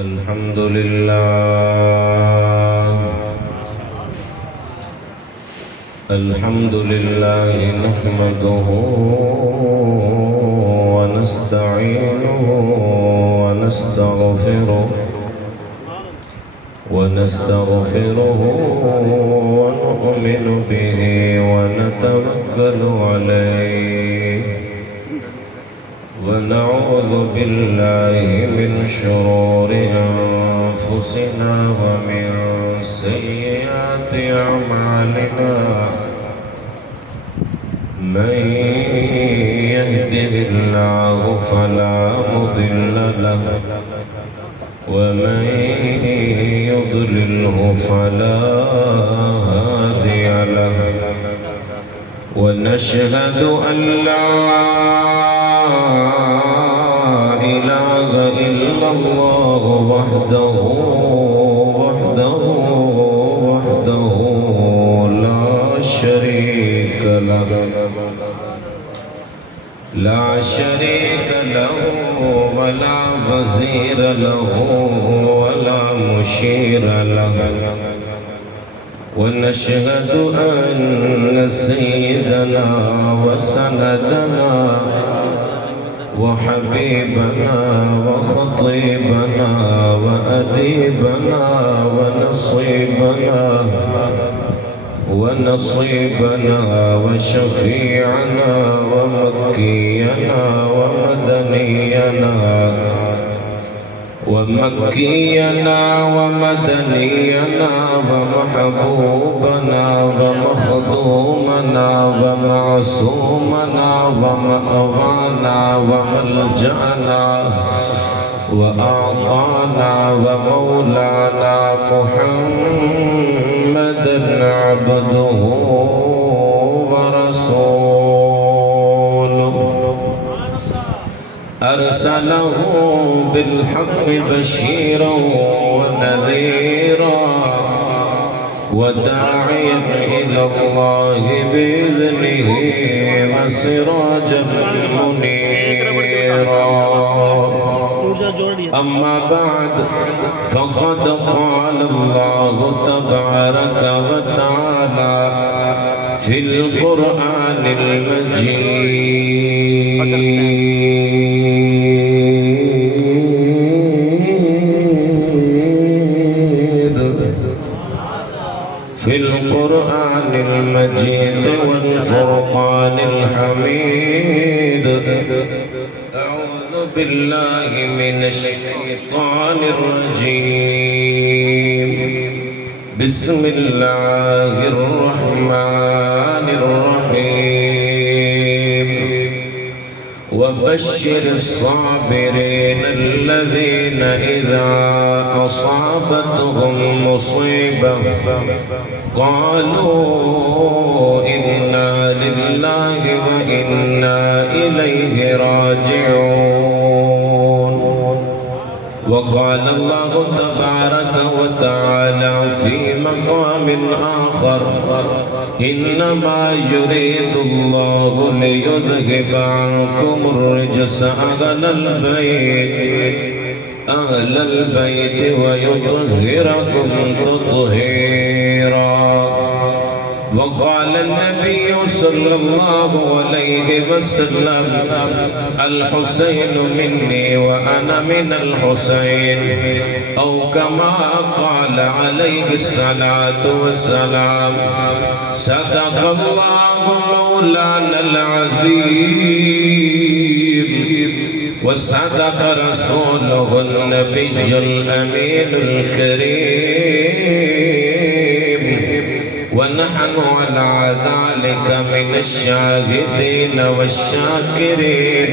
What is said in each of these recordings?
الحمد لله الحمد لله نحمده ونستعينه ونستغفره ونؤمن به ونتوكل عليه ونعوذ بالله من شرور أنفسنا ومن سيئات أعمالنا من يهده الله فلا مضل له ومن يضلله فلا هادي له ونشهد أن لا إله إلا الله وحده لا شريك له ولا وزير له ولا مشير له ونشهد أن سيدنا وسندنا وحبيبنا وخطيبنا وأديبنا ونصيبنا وشفيعنا ومكينا ومدنينا ومحبوبنا ومخدومنا ومعصومنا ومأوانا وملجأنا وأعطانا ومولانا محمدا عبده ورسوله أرسله بالحق بشيرا ونذيرا وداعيا إلى الله بإذنه وسراجا منيرا أما بعد فقد قال الله تبارك وتعالى في القرآن المجيد والفرقان الحميد أعوذ بالله من الشيطان الرجيم بسم الله الرحمن الرحيم وبشر الصابرين الذين إذا أصابتهم مصيبة قالوا إنا لله وإنا إليه راجعون وقال الله تبارك وتعالى في مقام آخر إنما يريد الله ليذهب عنكم الرجس أهل البيت ويطهركم تطهيرا وقال النبي صلى الله عليه وسلم الحسين مني وأنا من الحسين أو كما قال عليه الصلاة والسلام صدق الله مولانا العظيم وصدق رسوله النبي الأمين الكريم ونحن على ذلك من الشاهدين والشاكرين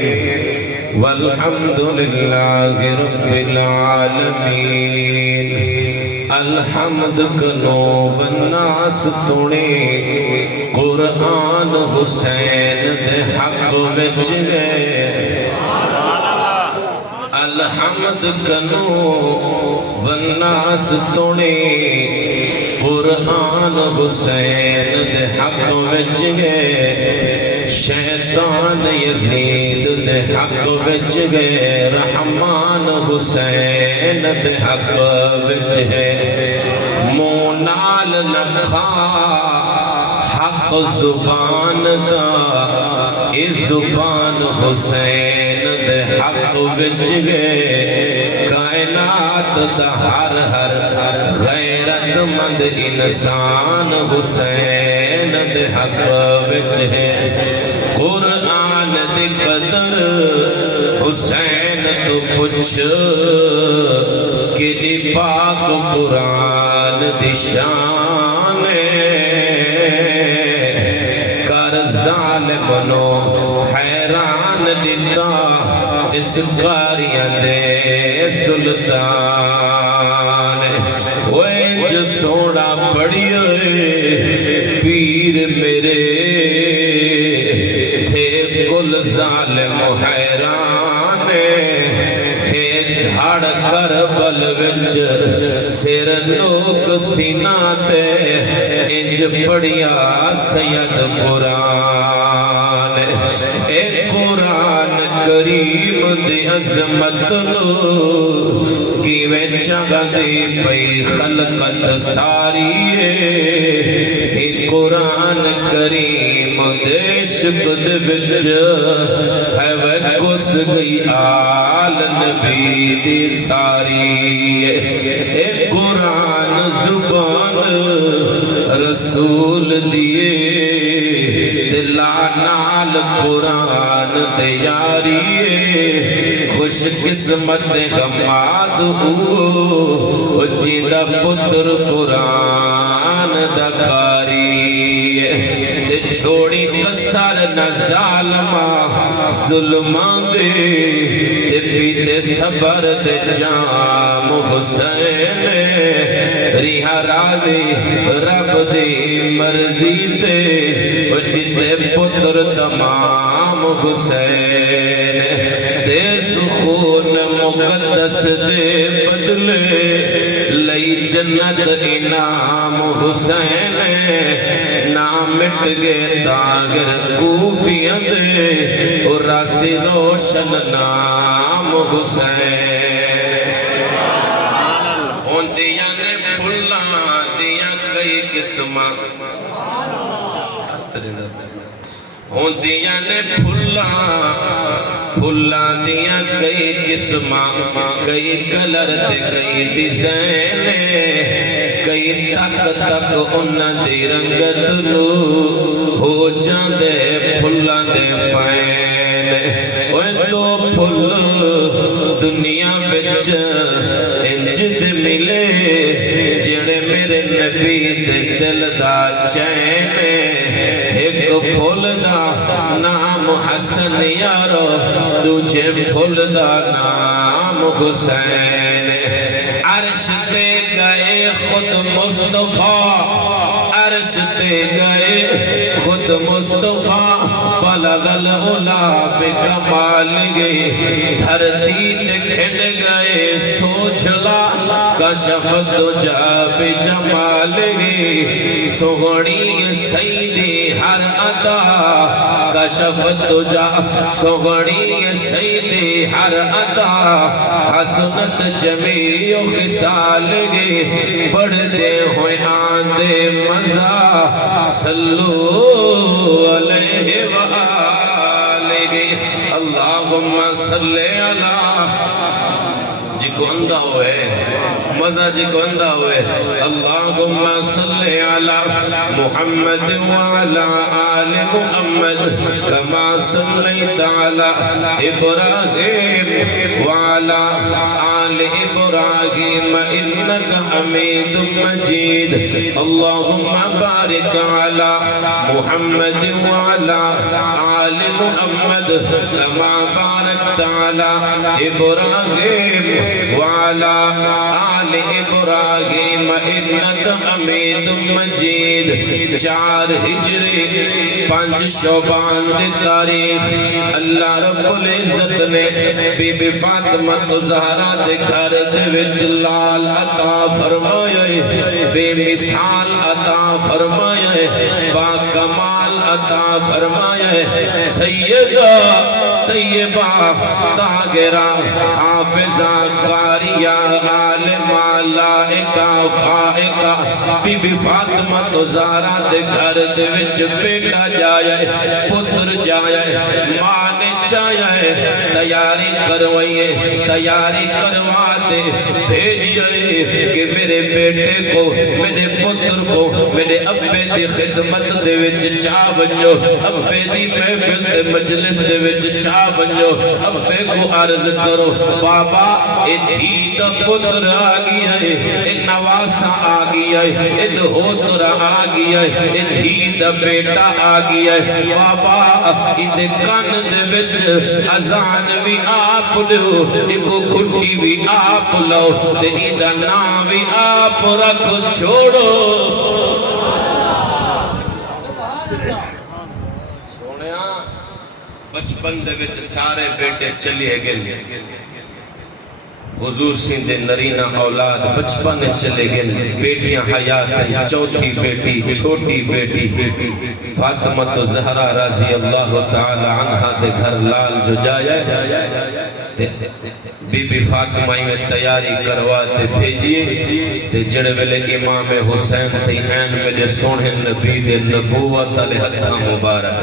والحمد لله رب العالمين الحمد كنوب الناس توني قرآن حسين دے حق وچ الحمد کنو والناس تونی قرآن حسین دے حق وچ شیطان یزید دے حق وچ گئے رحمان حسین دے حق وچ ہے منہ نال لکھا حق زبان دا اے زبان حسین دے حق وچ گئے کائنات دا ہر غیرت مند انسان حسین دے حق وچ ہے قرآن دی قدر حسین تو پوچھ کہ دی پاک قرآن دی شان کر ظالمنو حیران دیتا اس قاریاں دے سلطان وے جو سوڑا پڑی پیر میرے تھے کل ظالم حیران دھاڑ کربل وچ سر لوک سینہ تے انج پڑیا سید قرآن اے قرآن کریم دی عظمت نو کیویں چنگا دی پئی خلقت ساری اے قرآن کریم دے عشق دے وچ ہے وے گھس گئی آل نبی دی ساری اے قرآن زبان رسول دیے دلا نال قرآن دے یاری خوش قسمت غماد او جیدہ پتر قرآن دا کاری چھوڑی قصر نہ ظالمہ ظلمان دے پیتے صبر دے جام حسین ریحہ راضی رب دی مرضی تے وجدے پتر تمام حسین دے سخون مقدس دے بدلے لئی جنت انعام حسین نام مٹ گئے تاغر کوفیاں دے اور راسی روشن نام حسین ہون دیاں نے پھلاں دیاں کئی قسمہ ہون دیاں نے پھلاں دیاں کئی قسمہ کئی کلر دے کئی ڈیزائن کئی تک انہاں دی رنگت نو ہو جاندے پھلاں دے فین اوہ تو پھل دنیا بچ انج دے ملے جڑے میرے نبی دے دل دا چین ایک پھل دا نام حسن یارو دوجے پھل دا نام حسین عرش تے گئے خود مصطفیٰ عرش تے گئے خود مصطفیٰ بلغ العلا بکمال گئے دھرتی تے کھڑ گئے سوچلا کشف دجا بجمال گئے سوڑی سیدی ہر ادا کشف دجا سوڑی سیدی ہر ادا حسنت جمیع خسال گئے بڑھ دے ہوئے آندے مزا صلو علیہ وآلہ اللہم صلی اللہ جی گوندہ ہوئے مزہ جی گوندہ ہوئے اللہم صلی علی محمد وعلا آل محمد کما صلیت علی ابراہیم وعلا آل ابراہیم انکا حمید مجید اللہم بارک علی محمد وعلا آل محمد کما بارکت علی ابراہیم وعلا آل ابراہیم انکا حمید مجید 4 ہجری 5 شعبان دی تاریخ اللہ رب العزت نے بی بی فاطمہ زہرا دے گھر دے وچ لال عطا فرمایا بے مثال عطا فرمایا با کمال مال عطا فرمایا ہے سیدہ طیبہ طاہرہ حافظہ قاریہ عالمہ لائقہ فائقہ بی بی فاطمہ تو زہرا دے گھر دے وچ بیٹا جایا ہے پتر جایا ہے ماں نے چاہیا ہے تیاری کروائیے تیاری کروا دے بھیجئے کہ میرے بیٹے کو میرے پتر کو میرے ابے دی خدمت دے وچ چاہ بنجو ابے دی محفل دے مجلس دے وچ چاہ بنجو ابے کو عرض کرو بابا اے دھی دا پتر آگیا ہے اے نواسا آگیا ہے اے دھوترا آگیا ہے اے دھی دا بیٹا آگیا ہے بابا اندے کان دے وچ ازان بھی آپ لو ایکو کھٹی بھی آپ لو تے ایدہ نام بھی آپ رکھ چھوڑو سونیا بچپن دے وچ سارے بیٹے چلے گئے حضور سندھ نرینہ اولاد بچپن چلے گئے بیٹیاں حیات ہیں چوتھی بیٹی چھوٹی بیٹی فاطمہ تو زہرا رضی اللہ تعالی عنہ دے گھر لال جو جایا بی بی فاطمہ میں تیاری کرواتے بھیجیے تے جڑے ویلے امام حسین سیحین میں سونے نبی دے نبوت علیہ ہتھا مبارک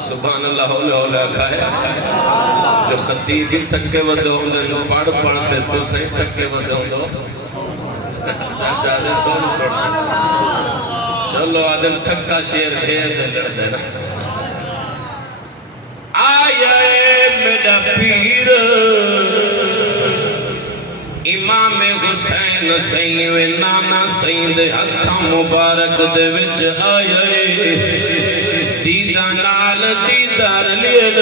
سبحان اللہ علیہ کھائے جو خطیب ہی تکے ودے ہوں دے نو پاڑ پڑھتے تو صحیح تکے ودے ہوں دو چاچا جے سون سوڑ چلو آدم تھکا شیر بھیر دے لڑ دینا آئے میرا پیر امام حسین سیوے نانا سید ہتھا مبارک دے وچ آئے دیدہ نال دیدار لین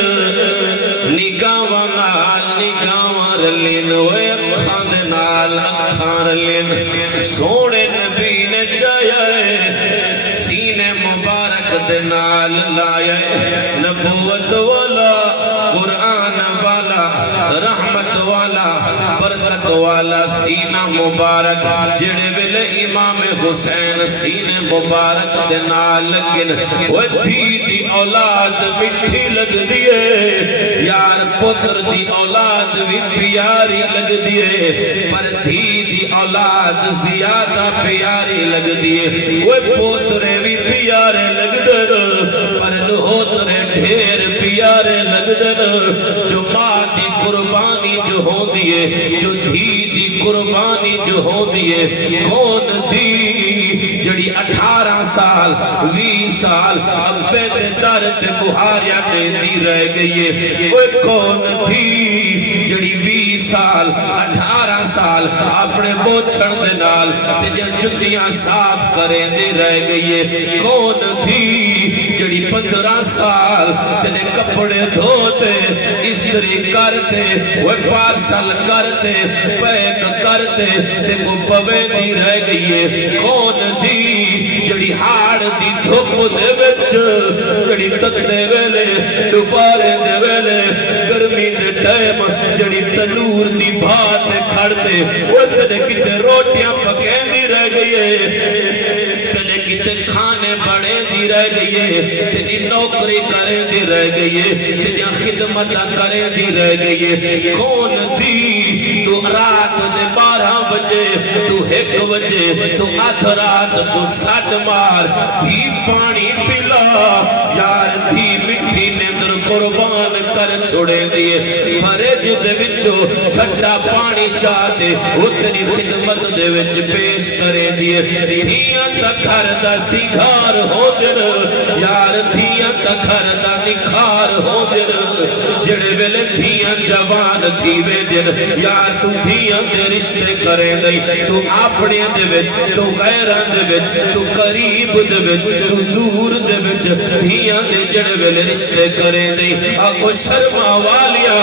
نگاہ نال لین وے اکھان دے نال اکھان لین سوڑے نبی نے چاہے سینے مبارک دے نال لائے نبوت والا قرآن والا رحمت والا برکت والا سینہ مبارک جڑے ویلے امام حسین سینے مبارک دے نال لگن وہ دھی دی اولاد مٹھی لگ دیئے یار پتر دی اولاد بھی پیاری لگ دیئے پر دھی دی اولاد زیادہ پیاری لگ دیئے وہ پترے بھی پیارے لگ در پر نہوترے ڈھیر پیارے لگ در جو ماں دی قربانی جو ہو دیئے جو دھی دی قربانی جو ہو دیئے کون دی جڑی 18 سال 20 سال ابے دے درد بہاریا دے دی رہ گئی وہ کون تھی جڑی 20 سال 18 سال اپنے بوچھڑ دے نال تیجا جتیاں صاف کریں دے رہ گئی کون تھی جڑی 15 سال تیلے کپڑے دھوتے استری کرتے وہ پارسل کرتے پیک کرتے تے کو پوے دی رہ گئی کون تھی جڑی ہاڑ دی دھوپ دے وچ جڑی تتے ویلے دوبارے دے ویلے گرمی دے ٹائم جڑی تنور دی بھات کھڑتے وہ تنے کتے روٹیاں پکیں دی رہ گئی تنے کتے کھانے بڑے دی رہ گئی تنی نوکری کریں دی رہ گئی تنی خدمت کریں دی رہ گئی کون تھی تو رات دے 12 بجے تو 1 بجے تو آدھ رات کو 7 مار دھی پانی پلا یار دھی مٹھی نیندر قربان کر چھوڑے دیئے فرج دے وچو ٹھنڈا پانی چاہتے اتنی خدمت دے وچ پیش کرے دیئے دھیاں تا گھر دا سنگھار ہو دن یار دھیاں تا گھر دا نکھار ہو دن جڑے ویلے دھیاں جوان تھی وے دن یار تو دھیاں دے رشتے کرے نہیں تو اپنے دے وچ تو غیران دے وچ تو قریب دے وچ تو دور دے وچ دھیاں دے جڑے ویلے رشتے کرے نہیں آکو شرما والیا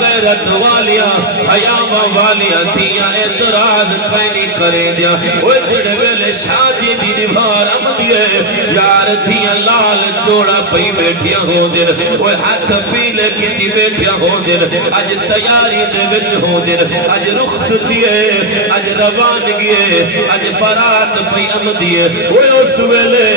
غیرت والیا حیاء والیا دھیاں اعتراض کھائنی کرے دیا وہ جڑے ویلے شادی دی نبھار دیئے یار دھیاں لال چوڑا پئی بیٹھیاں ہو دن وہ ہاتھ پیلے کتی بیٹھیاں ہو دن آج تیاری دے وچ ہو دن آج رخصت دیئے آج روان گئے آج برات پئی دیئے وہ اس ویلے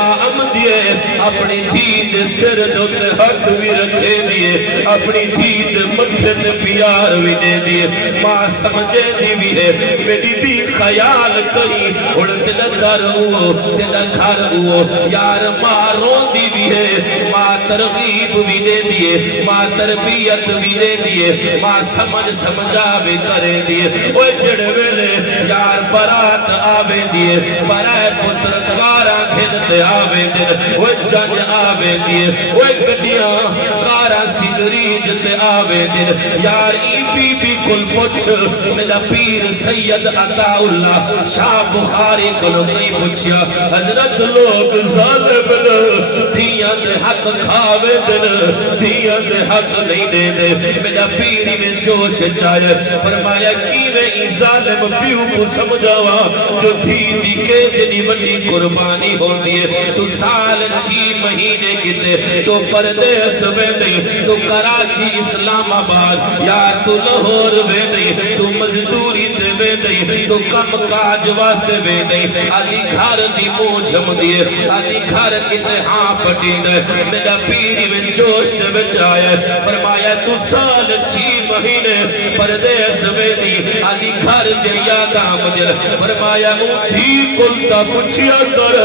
ماں امدیے اپنی دید سر دوتے حق بھی رکھے دیے اپنی دید مٹھے تے پیار بھی دے دیے ماں سمجھے دی بھی ہے میری دی خیال کری اور تیلا در ہوئے تیلا گھر ہوئے یار ماں رون دی بھی ہے ماں ترغیب بھی دے دیے ماں تربیت بھی دے دیے ماں سمجھا بھی کرے دیے وہ جڑ ویلے یار برات آوے دیے برائے پتر کارا کھلتے آوے دیے وہ جنج آوے دیے وہ گڑیاں کارا سنگریج تے آوے دیے یار ای بی بی کل پچھ میرا پیر سید عطا اللہ شاہ بخاری کلو کئی پچھیا حضرت لوگ ظالم دیاں دے حق کھاوے دن دیاں دے حق نہیں دے دے میرا پیری میں جوش چاہے فرمایا کی میں ای ظالم پیو کو سمجھاوا جو دھی کے جنی بڑی قربانی ہو دیے تو سال 6 مہینے کتے تو پردیس وے نہیں تو کراچی اسلام آباد یار تو لاہور وے نہیں تو مزدوری تے وے نہیں تو کم کاج واسطے وے نہیں آدھی گھر دی موجھم دیے آدھی گھر کتے ہاں پٹی دے میرا پیری میں جوش دے بچایا فرمایا تو سال 6 مہینے پردیس وے نہیں آدھی گھر دے یادام دل فرمایا اٹھی کلتا پچھیا کر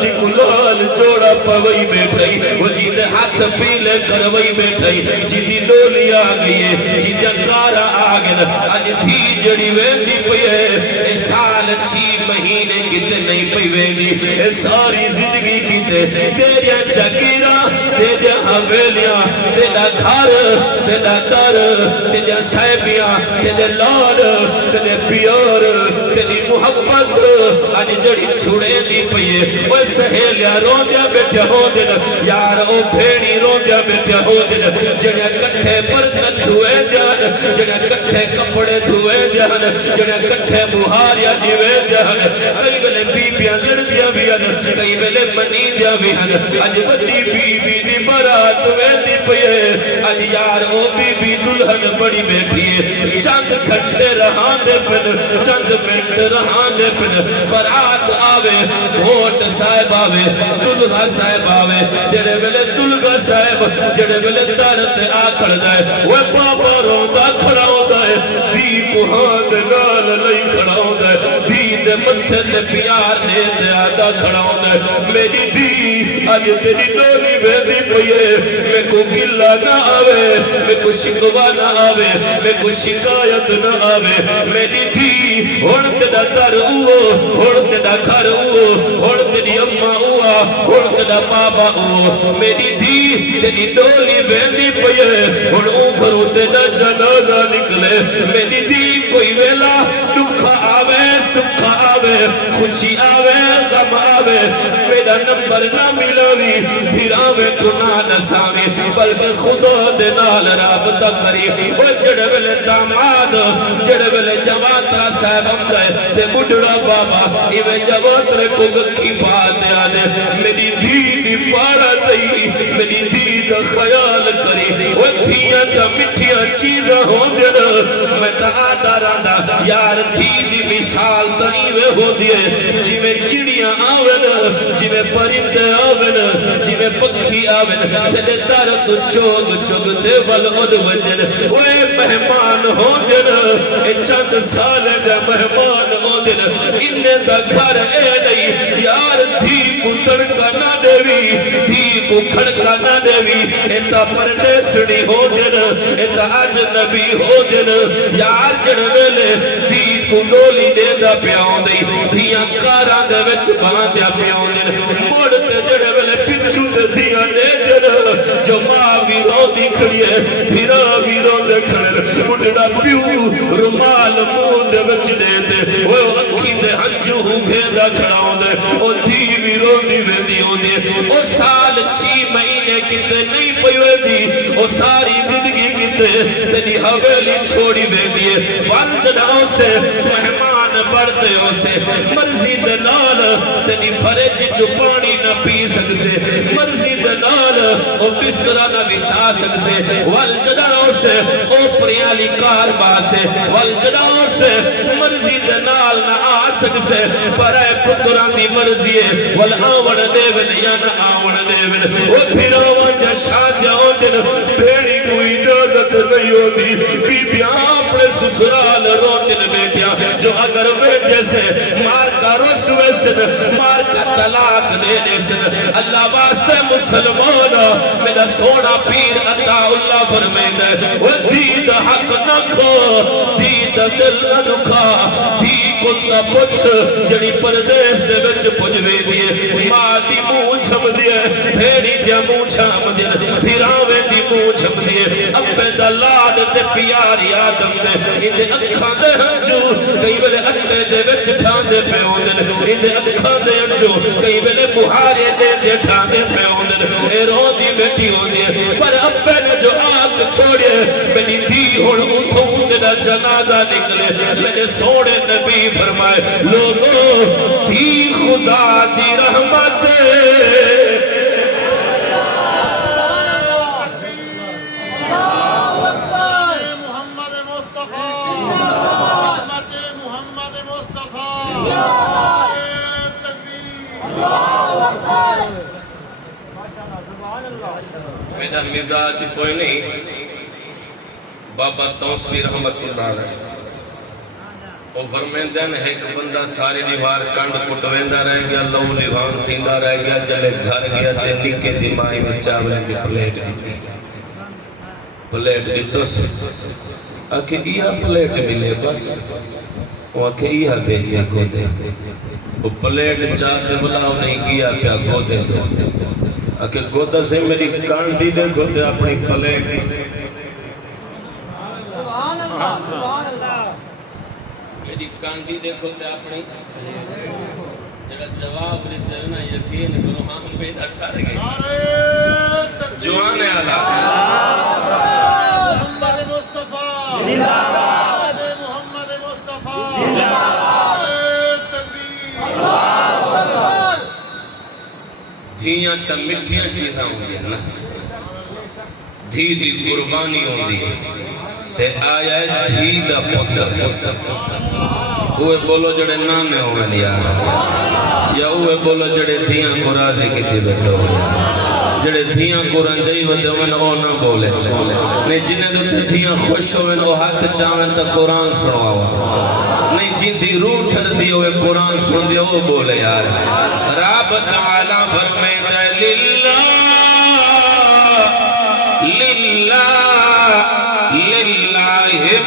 جی کلال جوڑا پوئی بیٹھائی وہ جی دے ہاتھ پیلے کروئی بیٹھائی جی دی ڈولی آگئی ہے جی دے کارا آگن آج دھی جڑی ویندی پئے اے سال 6 مہینے کتے نہیں پئی ویندی اے ساری زندگی کتے تیریا چکیرہ تیریا حویلیاں تیرا گھر تیرا در تیریا سیبیاں تیرے لال تیرے پیار تیری محبت آج جڑی چھوڑے دی پئیے وہ سہیلیا روندیا بیٹھے ہو دن یار او بھیڑی روندیا بیٹھے ہو دن جڑے کٹھے برکت دھوئے جان جڑے کٹھے کپڑے دھوئے جان جڑے کٹھے مہاریا دیوے جان کئی بلے بی بیاں لڑدیا بھی ہن کئی بلے منی دیا بھی ہن آج بڑی بی بی دی برات ویندی پئیے آج یار او بی بی دلہن بڑی بیٹھیے چند گھنٹے رہاں دے پن چند منٹ رہاں دے پن برات آوے گھوٹ صاحب آوے دلگا صاحب آوے جڑے بلے دلگا صاحب جڑے بلے دارت آکھڑ جائے وہ بابا روندہ کھڑا ہوتا ہے دی کو ہاتھ نال لئی کھڑا ہوتا ہے دی دے متھے دے پیار دے دے آدھا کھڑا ہوتا ہے میری دی آج تیری ڈولی بیدی پئیے میں کو گلہ نہ آوے میں کو شکوہ نہ آوے میں کو شکایت نہ آوے میری دی ہون تیڑا در اوہ ہون تیڑا گھر اوہ ہون تیڑی اممہ اوہ ہون تیڑا بابا اوہ میری دی تیڑی ڈولی بیندی پئیے ہون اوپروں تیڑا جنازہ نکلے میری دی کوئی ویلا دکھا آوے سکھا آوے خوشی آوے غم آوے میرا نمبر نہ ملوی پھر آوے گناہ نساوی بلکہ خدا دے نال رابطہ کری وہ جڑے ویلے داماد جڑے ویلے جواترہ صاحب امدائے تے بڑھڑا بابا ایوے جواترے کو گکھی پاتے آنے میری دی پارا دئی میری دی دا خیال کری وہ دھیاں دا مٹھیاں چیزاں ہوں دینا میں تا آدھا راندہ یار دی مثال تنیوے ہو دیئے جی میں چڑیاں آوین جی میں پرندے آوین جی میں پکھی آوین تیلے دارت چوگ چوگ دے ول اُن ونجن وہ مہمان ہو دینا اے چند سال دے مہمان ہو دینا انہیں دا گھر اے نہیں یار دھی کو تڑکا نہ دیوی دھی کو کھڑکا نہ دیوی ایتا پردیسڑی ہو دینا ایتا اجنبی ہو دینا یار جڑویلے دھی کو ڈولی دے دا پیاؤں دی دھیاں کاراں دے وچ باندیا پیاؤں دی موڑتے جڑویلے پچھو تے دھیاں دے دینا جو ماں ویروں دی کھڑی ہے پھرا ویروں دے کھڑے مڈڑا پیو رمال مون دے وچ دے دے وہ اکھی دے ہنجو گھیرا کھڑاؤں دے او دھی ویروں دی ویندی ہوں دے او سال 6 مہینے کتے نہیں پہوے دی او ساری زندگی کتے تیری حویلی چھوڑی ویندی ہے وانچ ناؤں سے مہمان آن بڑھتے ہو سے مرضی دلال تیری فرج جو پانی نہ پی سکسے مرضی دلال او بسترہ نہ بچھا سکسے والجداروں سے اوپریاں لکار باسے والجداروں سے مرضی دلال نہ آ سکسے پر اے پتران دی مرضی ہے والآون دیون یا نہ آون دیون وہ پھر آوان جا شاہ جاؤں دن بھیڑی کوئی اجازت نہیں ہوتی بی بیاں اپنے سسرال روندن بیٹیا جو اگر بیٹے سے مار کا رسوے سے مار کا طلاق لینے سے اللہ واسطے مسلمان میرا سونا پیر عطا اللہ فرمیدہ وہ دید حق نہ کھو دید دل نہ نکھا دی کلتا پچھ جنی پردیس دے بچ پجوے دیئے ماں دی مونچ ہم دیئے پھیڑی دیا مونچ ہم دیئے پھراوے دی مونچ ہم دیئے اپنے دلال دے پیاری آدم دے اندے اکھاں دے ہنجو کئی بلے انڈے دے بچ ٹھان دے پہ ہوندن اندے اکھاں دے ہنجو کئی بلے بہارے دے دے ٹھان دے پہ ہوندن اے رو دی بیٹی ہوندی ہے پر اپنے جو آگ چھوڑے میری دی ہوڑ اتھوں دے جنازہ نکلے میرے سوڑے نبی فرمائے لوگو دی خدا دی رحمت میرا مزاج کوئی نہیں بابا توسوی رحمت اللہ علیہ وہ فرمیندن ہے کہ بندہ ساری لیوار کنڈ کٹویندہ رہ گیا لو لیوان تھیندہ رہ گیا جلے گھر گیا تے نکے دمائی میں چاولیں دی پلیٹ دیتی پلیٹ دیتو سے آکے ایہا پلیٹ ملے بس وہ آکے ایہا بیجیا گو دے وہ پلیٹ چاہتے بلاؤ نہیں کیا پیا گو دے دو آکے گودا سے میری کانڈی دیکھو تے اپنی پلیٹ میری کانڈی دیکھو تے اپنی جڑا جواب لیتے ہیں نا یقین کرو ہاں میرا ٹھار گئے جوان ہے اللہ محمد مصطفیٰ زندہ باد محمد مصطفیٰ زندہ باد تکبیر دھیاں تا مٹھیاں چیزاں ہوں گے نا دھی دی قربانی ہوں دی تے آیا ہے دھی دا پتر اوہ بولو جڑے نانے ہوئے لیا یا اوہ بولو جڑے دھیاں کو راضی کتی بیٹھے ہوئے جڑے دھیاں کو رنجائی ودے ہوئے او نہ بولے نہیں جنہیں دو دھیاں خوش ہوئے او ہاتھ چاہیں تا قرآن سنوا ہوا نہیں جن دی روح ٹھر دی ہوئے قرآن سن دی وہ بولے یار رب تعالیٰ فرمیدہ للہ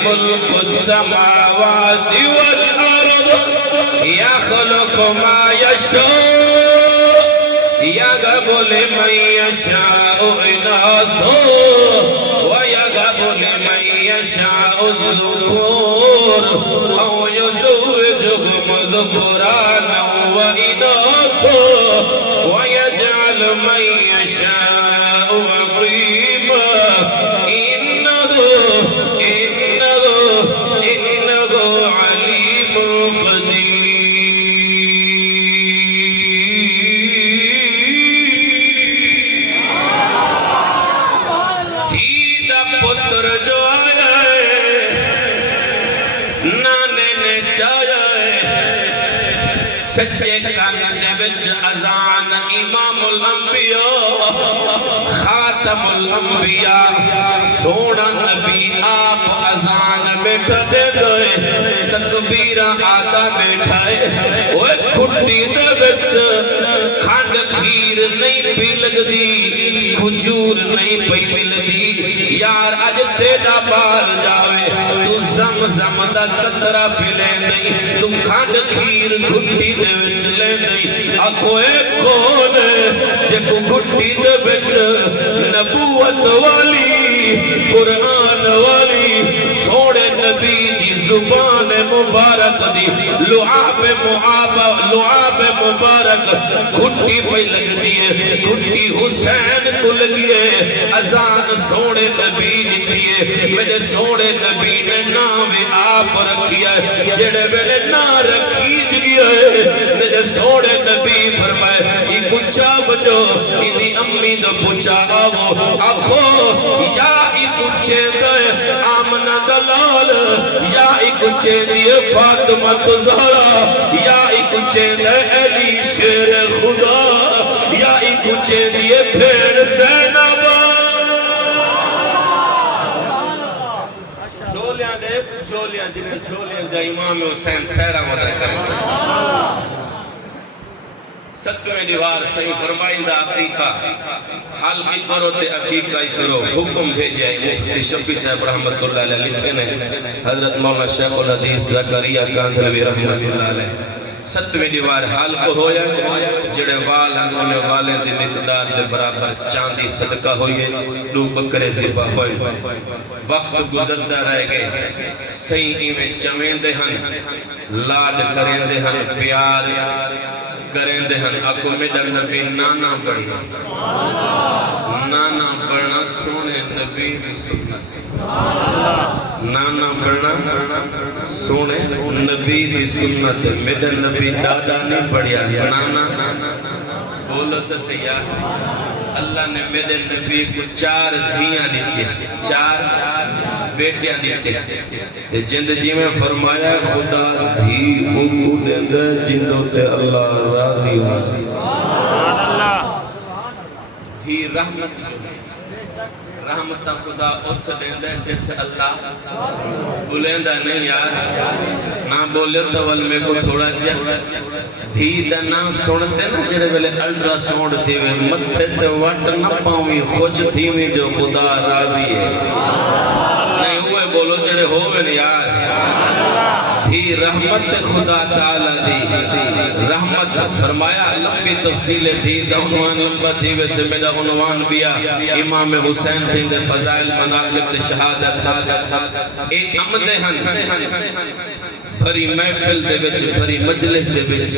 ملک السماوات والارض يخلق ما يشاء يغب لمن يشاء إناثا ويغب لمن يشاء الذكور أو يزوجهم ذكرانا وإناثا ويجعل من يشاء عقيما إنه عليم قدير دھیدہ پتر جو آیا ہے نانے نے چایا ہے سچے کاننے بچ اذان امام الانبیاء خاتم الانبیاء سونا نبی آپ اذان بیٹھا دے دوئے تکبیرہ آدھا بیٹھائے اوہ کھٹی دے بچ کھانڈ کھیر نہیں پی لگ دی کھجور نہیں پی مل دی یار آج تیرا بال جاوے تو زم دا قطرہ پی لے نہیں تو کھانڈ کھیر کھٹی دے بچ لے نہیں آکو ایک کون جے کو کھٹی دے بچ نبوت والی قرآن والی سونے نبی دی زبان مبارک دی لعاب مبارک گھٹی پہ لگ دیئے گھٹی حسین کو لگیے اذان سونے نبی دیئے میرے سونے نبی نے نام آپ رکھیا جڑے ویلے نہ رکھی جگیا میرے سونے نبی فرمائے یہ کچھا بجو یہ امی دو پچھا آو آکھو یا یہ کچھے دے آمنہ دلال یا یہ کچھے دے فاطمہ زہرا یا یہ کچھے دے علی شیر خدا یا یہ کچھے دے پھیڑ زینب جھولیاں جنہیں جھولیاں دا امام حسین سیرہ مدر کریں ستویں دیوار صحیح فرمائندہ عقیقہ حال بھی کرو تے عقیقہ ہی کرو حکم بھیجے مفتی شفیع صاحب رحمت اللہ علیہ لکھے نے حضرت مولانا شیخ العزیز زکریا کاندھلوی رحمت اللہ علیہ ستویں دیوار حال کو ہویا جڑے وال انہوں والے دی مقدار دے برابر چاندی صدقہ ہوئے لو بکرے زبا ہوئے وقت گزرتا رہ گئے صحیح ایمیں چویں دے ہن لاڈ کریں دے ہن پیار کریں دے ہن آکو میڈا نبی نانا بڑھنا نانا بڑھنا سونے نبی سنت نانا بڑھنا سونے نبی سنت میڈا نبی ڈاڈا نہیں پڑھیا نانا بولو تو سیاح اللہ نے میرے نبی کو 4 دھیاں دیتے 4 بیٹیاں دیتے تے جند جی میں فرمایا خدا دھی کو دیندہ جندوں تے اللہ راضی ہو دھی رحمت جو ہے رحمت خدا اتھ دیندہ جت اللہ بلیندہ نہیں یار نہ بولے تو ول میں کو تھوڑا چاہ دھی دا نام سنتے نا جڑے ویلے الٹرا ساؤنڈ تھی وے متھے تے وٹ نہ پاویں خوش تھی میں جو خدا راضی ہے نہیں ہوئے بولو جڑے ہوئے یار دھی رحمت خدا تعالی دی رحمت فرمایا لمبی تفصیل تھی عنوان لمبا تھی ویسے میرا عنوان بیا امام حسین سند فضائل مناقب شہادت ایک عمدے ہن بھری محفل دے وچ بھری مجلس دے وچ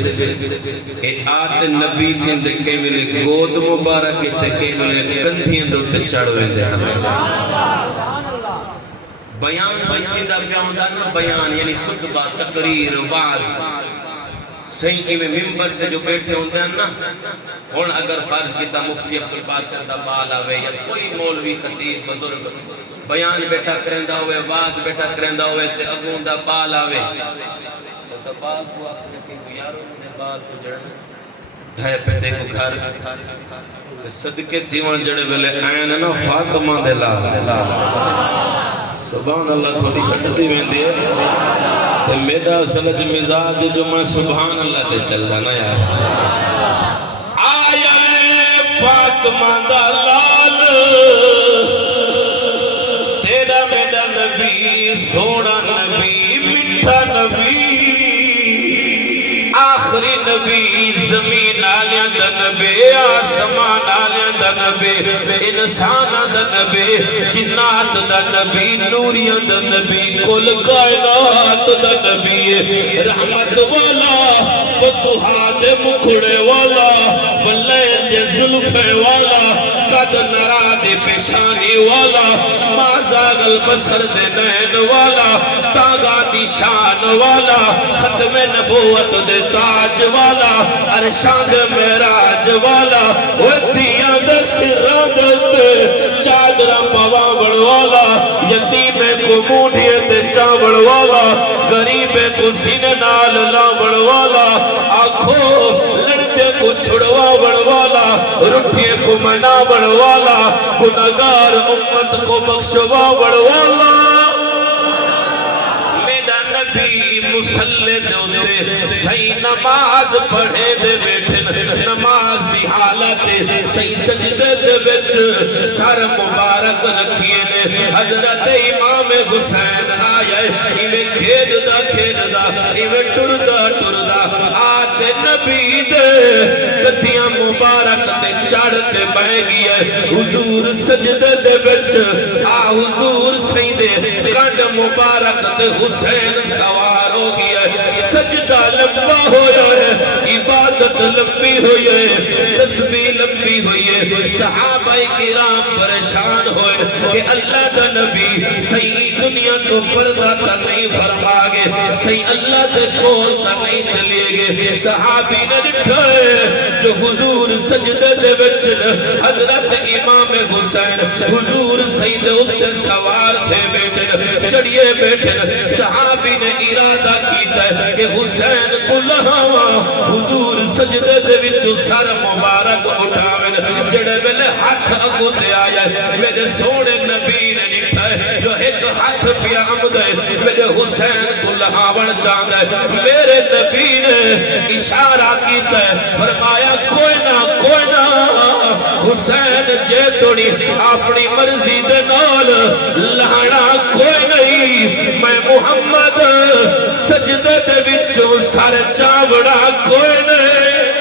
اے آت نبی سند کے ملے گود مبارک تے کے ملے کندھیاں دو تے چڑھ ویندے بیان جتھی دا پیاؤں دا نا بیان یعنی خطبہ تقریر وعظ صحیح میں ممبر تے جو بیٹھے ہوندے ہیں نا اور اگر فرض کیتا مفتی عبد الباسط دا بال آوے یا کوئی مولوی خطیب بزرگ بیان بیٹھا کرندہ ہوئے واز بیٹھا کرندہ ہوئے تے اگوں دا بال آوے تو بال کو آخر کہ یارو نے بال کو جڑنا دھائے پیٹے کو گھر صدقے دیوان جڑے بلے آئین نا فاطمہ دلا سبحان اللہ تھوڑی کھٹتی ویندی ہے تے میرا سلج مزاج جو میں سبحان اللہ تے چل جانا یار آیا فاطمہ دا لال تیرا میرا نبی سونا نبی مٹھا نبی آخری نبی زمین آلیاں دا نبی آسمان آلیاں دا نبی انسان دا نبی جنات دا نبی نوریاں دا نبی کل کائنات دا نبی رحمت والا فتحات مکھڑے والا بلین دے ظلفے والا قد نراد پیشانی والا مازاغ البصر دے نین والا تاغا دی شان والا ختم نبوت دے تاج والا ارشاد معراج والا ودیاں دے سرادت چادرہ پواوڑ والا یتیمیں کو مونڈھیے تے چاوڑ والا غریبیں کو سینے نال لاوڑ والا آنکھوں لڑتے کو چھڑواوڑ والا رٹھیے کو مناوڑ والا گناہگار امت کو بخشواوڑ والا میرا نبی مسلح دوتے صحیح نماز پڑھے دے بیٹھن نماز دی حالت صحیح سجدے دے بیچ سر مبارک رکھیے نے حضرت امام حسین آئے ایویں کھید دا ایویں ٹردہ آتے نبی دے کتیاں مبارک دے چڑھتے بہ گئی ہے حضور سجدے دے بیچ حضور صحیح دے کنڈ مبارک تے حسین سوار ہو گیا ہے، سجدہ لمبا ہویا ہے، عبادت لمبی ہوئی ہے، تسبیح لمبی ہوئی ہے۔ صحابہ کرام پریشان ہوئے کہ اللہ دا نبی صحیح دنیا تو پردہ تا نہیں فرما گے، صحیح اللہ دے کول تا نہیں چلے گے۔ صحابی نے ڈٹھائے جو حضور سجدے دے وچن حضرت امام حسین حضور سید اتے سوار تھے بیٹھن چڑھئے بیٹھن، صحابی نے ارادہ کیتا ہے کہ حسین کو لہاواں حضور سجدے دے وچوں سر مبارک اٹھاویں، جڑے ویلے ہاتھ اگوں تے آیا میرے سونے نبی نے ڈٹھا ہے جو ایک ہاتھ پیا آمدا ہے میرے حسین کو لہاون چاہندا ہے، میرے نبی نے اشارہ کیتا ہے فرمایا کوئی نہ حسین جے توڑی اپنی مرضی دے نال لہنا کوئی نہیں، میں محمد سجدے دے وچوں سر چاوڑا کوئی نہیں۔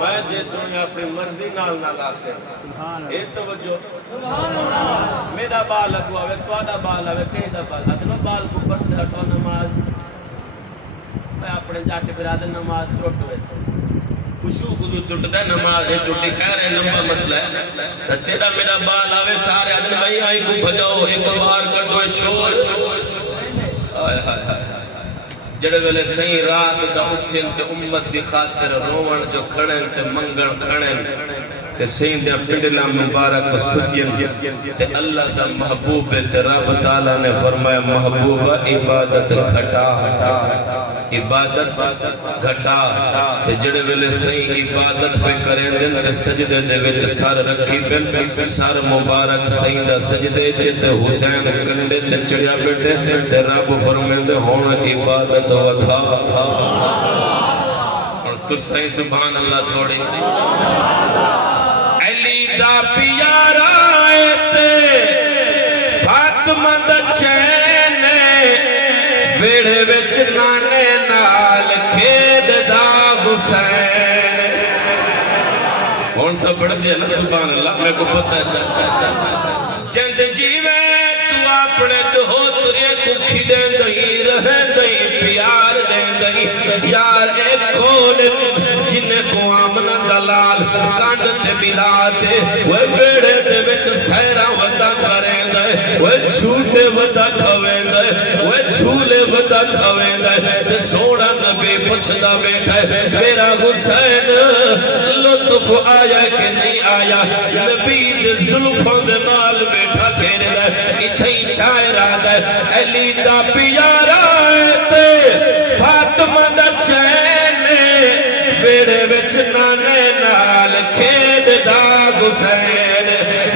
میں جے توڑی اپنی مرضی نال نہ لاسے اے توجہ میرا بال اگواوے توڑا بال آوے کہیدہ بال ادنو بال کو پڑھتے ہٹو نماز میں اپنے جاٹے برادر نماز ٹوٹ ہوئے سے خشوع خضوع ٹوٹتا نماز ہے ٹوٹی خیر ہے لمبا مسئلہ ہے تیرا میرا بال آوے سارے ادن بھائی آئی کو بھجاؤ ایک بار کٹوئے شور آئے ہائے ہائے جڑے ویلے صحیح رات دا اٹھیں تے امت دی خاطر روون جو کھڑیں تے منگن کھڑیں تے سین دے پنڈلا مبارک سجین تے اللہ دا محبوب تے رب تعالیٰ نے فرمایا محبوبہ عبادت گھٹا عبادت گھٹا تے جڑے ویلے صحیح عبادت پہ کریں دن تے سجدے دے وچ سر رکھی پن سر مبارک صحیح دا سجدے تے حسین کنڈے تے چڑیا بیٹھے تے رب فرمائے دے ہون عبادت ودھا اور تو صحیح سبحان اللہ تھوڑی علی دا پیارا تے فاطمہ دا چین ویڑے وچ نانے نال کھید دا حسین ہون تو بڑھ دیا نا سبحان اللہ میں کو پتہ ہے چند جیوے تو اپنے دہوترے کو کھڑے نہیں رہے نہیں پیار دے نہیں یار ایک کون جنہیں کو آمنہ دلال کانڈ تے ملاتے وہ بیڑے دے وچ سیرہ ودا کریں دے وہ چھوٹے ودا کھویں دے وہ چھولے ودا کھویں دے تے سوڑا نبی پچھدا بیٹھا ہے میرا حسین لطف آیا کہ نہیں آیا نبی دے ظلفوں دے نال بیٹھا کہنے دے اتھائی شاعر آدھے علی دا پیارا تے فاطمہ دا چین ویڑے وچ نانے نال کھید دا حسین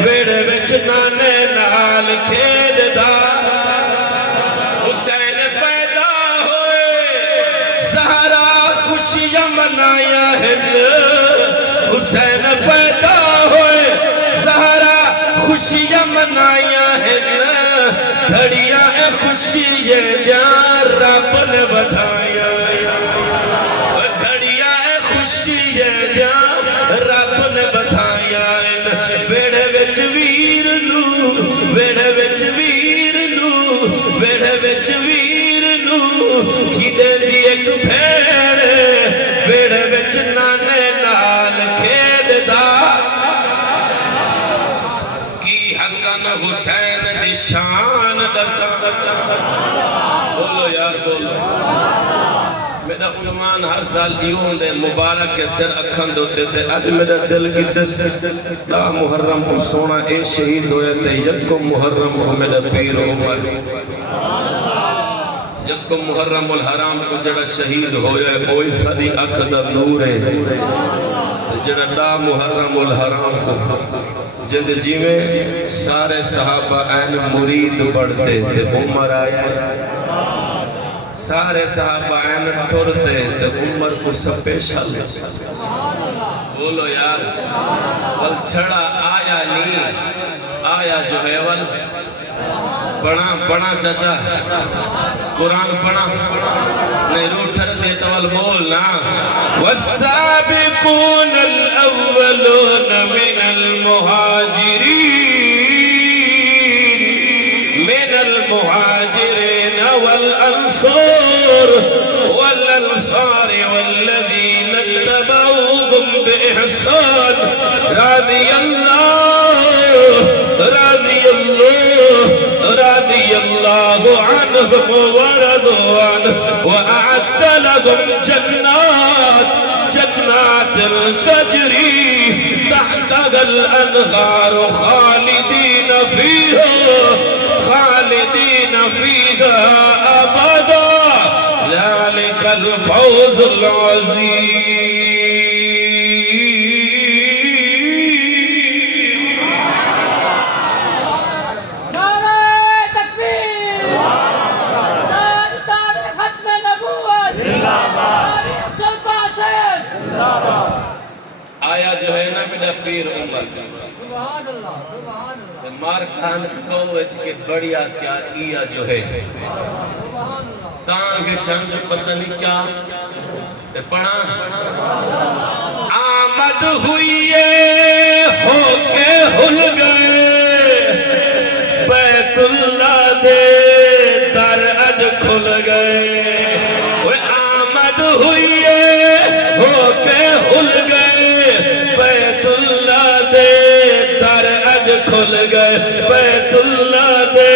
ویڑے وچ نانے نال کھید دا حسین پیدا ہوئے زہرا خوشیاں منایا ہے حسین پیدا ہوئے زہرا خوشیاں منایا ہے گھڑیاں خوشیاں جان رب نے بدھایا گھڑیاں خوشیاں جان رب نے بدھایا ویڑے وچ ویر نو ویڑے وچ ویر نو ویڑے وچ ویر نو کھیدے دی ایک بھیڑ ویڑے وچ نانے نال کھید دا کی حسن حسین دی شان بولو یار بولو میرا عنوان ہر سال دیوں دے مبارک کے سر اکھن دوتے تھے آج میرا دل کی دس لا محرم کو سونا اے شہید ہوئے تھے یک کو محرم کو میرا پیر عمر یک کو محرم الحرام کو جڑا شہید ہوئے کوئی ساری اکھ دا نور ہے جڑا لا محرم الحرام کو جد جیویں سارے صحابہ این مرید بڑھتے تھے عمر آیا سارے صحابہ این ٹھرتے تھے عمر کو سپیشل بولو یار ول چھڑا آیا نہیں آیا جو ہے ول پڑھا چچا قرآن پڑھا نہیں روٹھر دیتا وال بولنا والسابقون الأولون من المهاجرين المهاجرين والأنصار والذين اتبعوهم بإحسان رضي الله عنهم ورضوا عنه وأعد لهم جنات تجري تحتها الأنهار خالدين فيها أبدا ذلك الفوز العظيم. نعرہ تکبیر، نعرہ ختم نبوت، نعرہ افضل باشد. آیا جو ہے نا میرا پیر عمر سبحان اللہ، سبحان اللہ، مار کھان کو کہ بڑیا کیا کیا جو ہے سبحان اللہ. تان کے چند پتہ نہیں کیا تے پڑھا آمد ہوئی ہو کے ہل گئے بیت اللہ دے در اج کھل گئے. وہ آمد ہوئی ہو کے ہل گئے بیت اللہ دے در اج کھل گئے بیت اللہ دے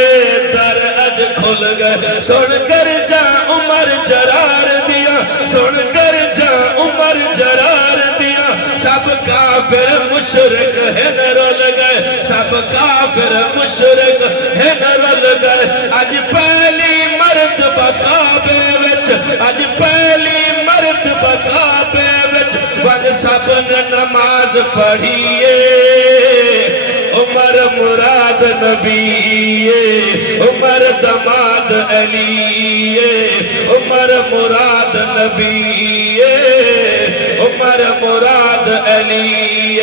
در اج کھل گئے. سن کر جا عمر جرار دیا سن کر جا عمر جرار دیا سب کافر مشرک ہے رل گئے سب کافر مشرک ہے رل گئے. اج پہلی مرتبہ کعبے وچ اج پہلی مرتبہ کعبے وچ ون سب نے نماز پڑھیے. عمر مراد نبی عمر دماد علی عمر مراد نبی عمر مراد علی.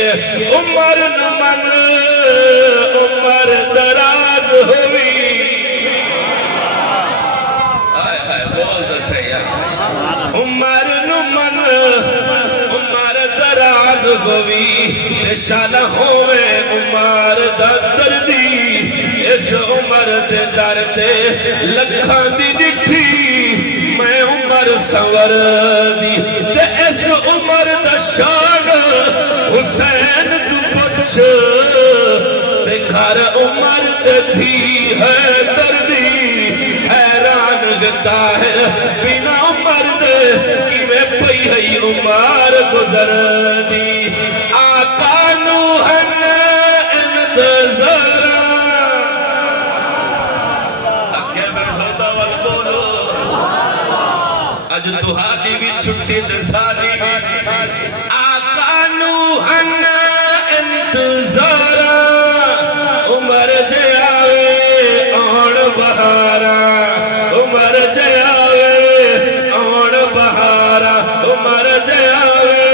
عمر نمن عمر دراز ہوئی بول دو صحیح عمر نمن عمر دراز ہوئی شان ہوئے عمر دا دردی اس عمر دے در تے لکھاں دی ڈٹھی میں عمر سور دی تے اس عمر دا شان حسین تو پچھ تے گھر عمر دے تھی ہے دردی حیران گتاہر بنا عمر دے کی میں پئی ہے عمر گزر دی. آقا نوحن انتظارا اکھے بیٹھو دول بولو اج تہاڈی بھی چھٹی تے ساری آقا نوحن انتظارا عمر جے آوے آن بہارا عمر جے آوے آن بہارا عمر جے آوے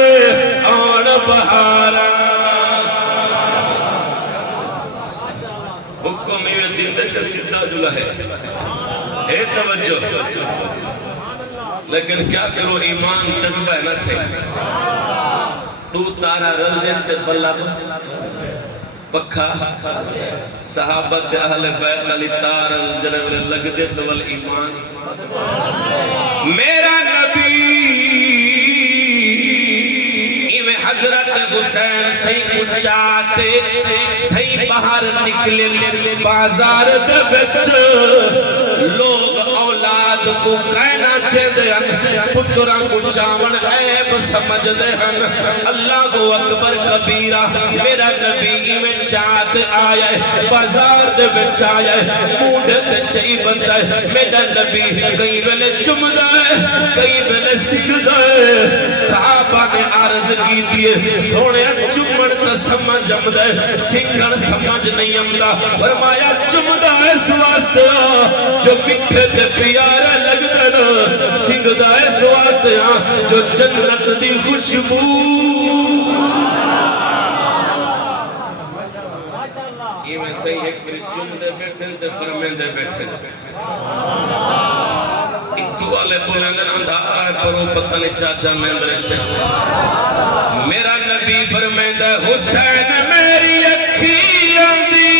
آن بہارا. حکم یہ دین دے کہ سدھا جلا ہے اے توجہ لیکن کیا کرو ایمان جذبہ ہے نہ سے تو تارا رل دین تے بلب پکھا صحابت اہل بیت علی تار جلوے لگ دے تو ایمان میرا نبی حضرت حسین صحیح اچاتے صحیح باہر نکلے بازار دے بچ لوگ اولاد کو کہنا چاہتے ہیں پتران کو چاون عیب سمجھ دے ہیں. اللہ اکبر کبیرہ میرا نبی میں چاہت آیا ہے بازار دے بچ آیا ہے موڈ تے چاہی بندہ ہے میرا نبی کئی ویلے چمدہ ہے کئی ویلے سکھدہ ہے. صحابہ نے عرض کی دیئے سونے چمڑ تا سمجھ امدہ ہے سنگھن سمجھ نہیں امدہ فرمایا چمدہ ہے سواستے جو پکھے تے پیارے لگ دینا سنگھدہ ہے سواستے جو جنت دی خوشبو یہ میں صحیح ایک پھر چم دے بیٹھے تے فرمین دے بیٹھے ایک والے بولیں دن اندھارا ہے پر وہ پتہ نہیں چاچا میں درشتے میرا نبی فرمین دے حسین میری اکھیاں دی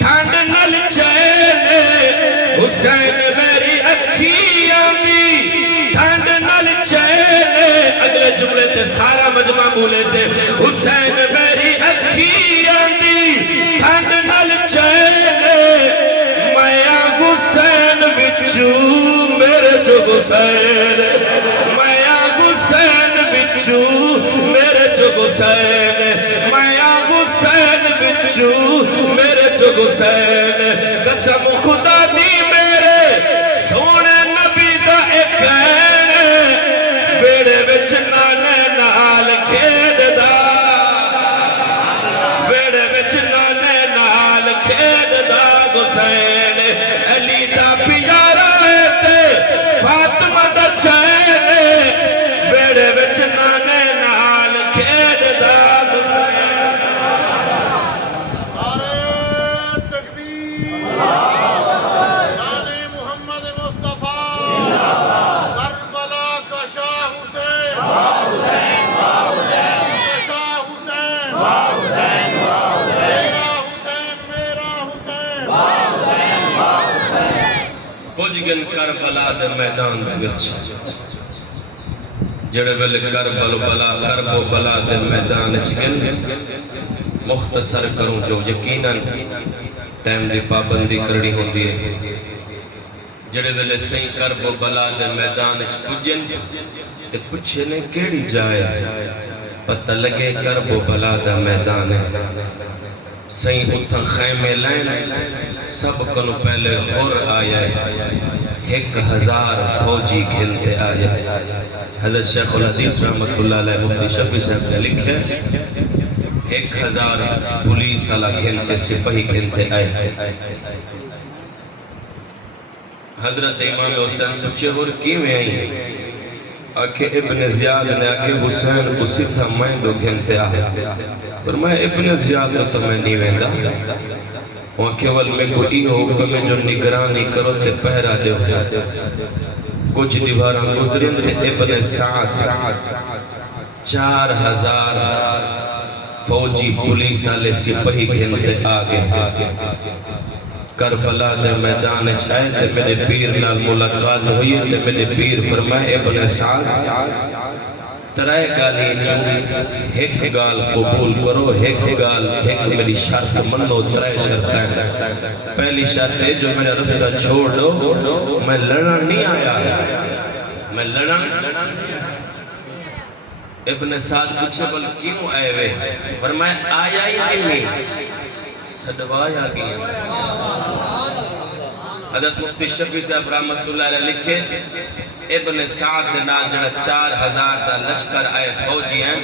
ٹھنڈ نل چینے حسین میری اکھیاں دی ٹھنڈ نال چین اگلے جملے تے سارا مجمع بولے سے حسین میری اکھیاں دی ٹھنڈ نال چین میاں حسین وچو میرے جو حسین میاں حسین وچو میرے جو حسین میاں حسین وچو میرے جو حسین قسم خدا دی میرے سونے نبی دا ایک بیڑے وچ نانے نال کھیڈ دا بیڑے وچ نانے نال کھیڈ دا حسین علی دا پیارا ہے تے فاطمہ دا چین بیڑے وچ نانے نال کھیڈ دا پوجگن کربلا دے میدان دے وچ جڑے ویلے کربل بلا دے میدان وچ گئے مختصر کروں جو یقیناً ٹائم دی پابندی کرنی ہوندی ہے جڑے ویلے صحیح کرب و بلا دے میدان وچ پجن تے پوچھے نے کیڑی جائے پتہ لگے کرب و بلا دا میدان ہے صحیح اتھا خیمے لائن سب کنو پہلے ہور آیا ہے 1000 فوجی گھنتے آیا ہے حضرت شیخ الحدیث رحمت اللہ علیہ مفتی شفیع صاحب نے لکھے 1000 پولیس والا گھنتے سپاہی گھنتے آئے حضرت امام حسین پوچھے اور کیویں آئی آکے ابن زیاد نے آکے حسین اسی تھا میں دو گھنتے آئے فرمایا ابن زیاد تو میں نہیں ویندا وہاں کیول میں کو ای حکم جو نگرانی کرو تے پہرا دے کچھ دیواراں گزرین تے ابن سعد 4000 فوجی پولیس والے سپاہی گھنتے آگے کربلا دے میدان چھائے تے میرے پیر نال ملاقات ہوئی تے میرے پیر فرمائے ابن سعد ترائے گالی چونگی ایک گال قبول کرو ایک گال ایک میری شرط منو ترائے شرطیں پہلی شرط ہے جو میرا رستہ چھوڑ دو میں لڑنا نہیں آیا میں لڑنا ابن سعد پوچھے بل کیوں آئے وے فرمائے آیا ہی نہیں صدوایا گیا حضرت مفتی شفیع صاحب رحمت اللہ علیہ لکھے ابن سعد نے نال جڑا 4000 دا لشکر آئے فوجی ہیں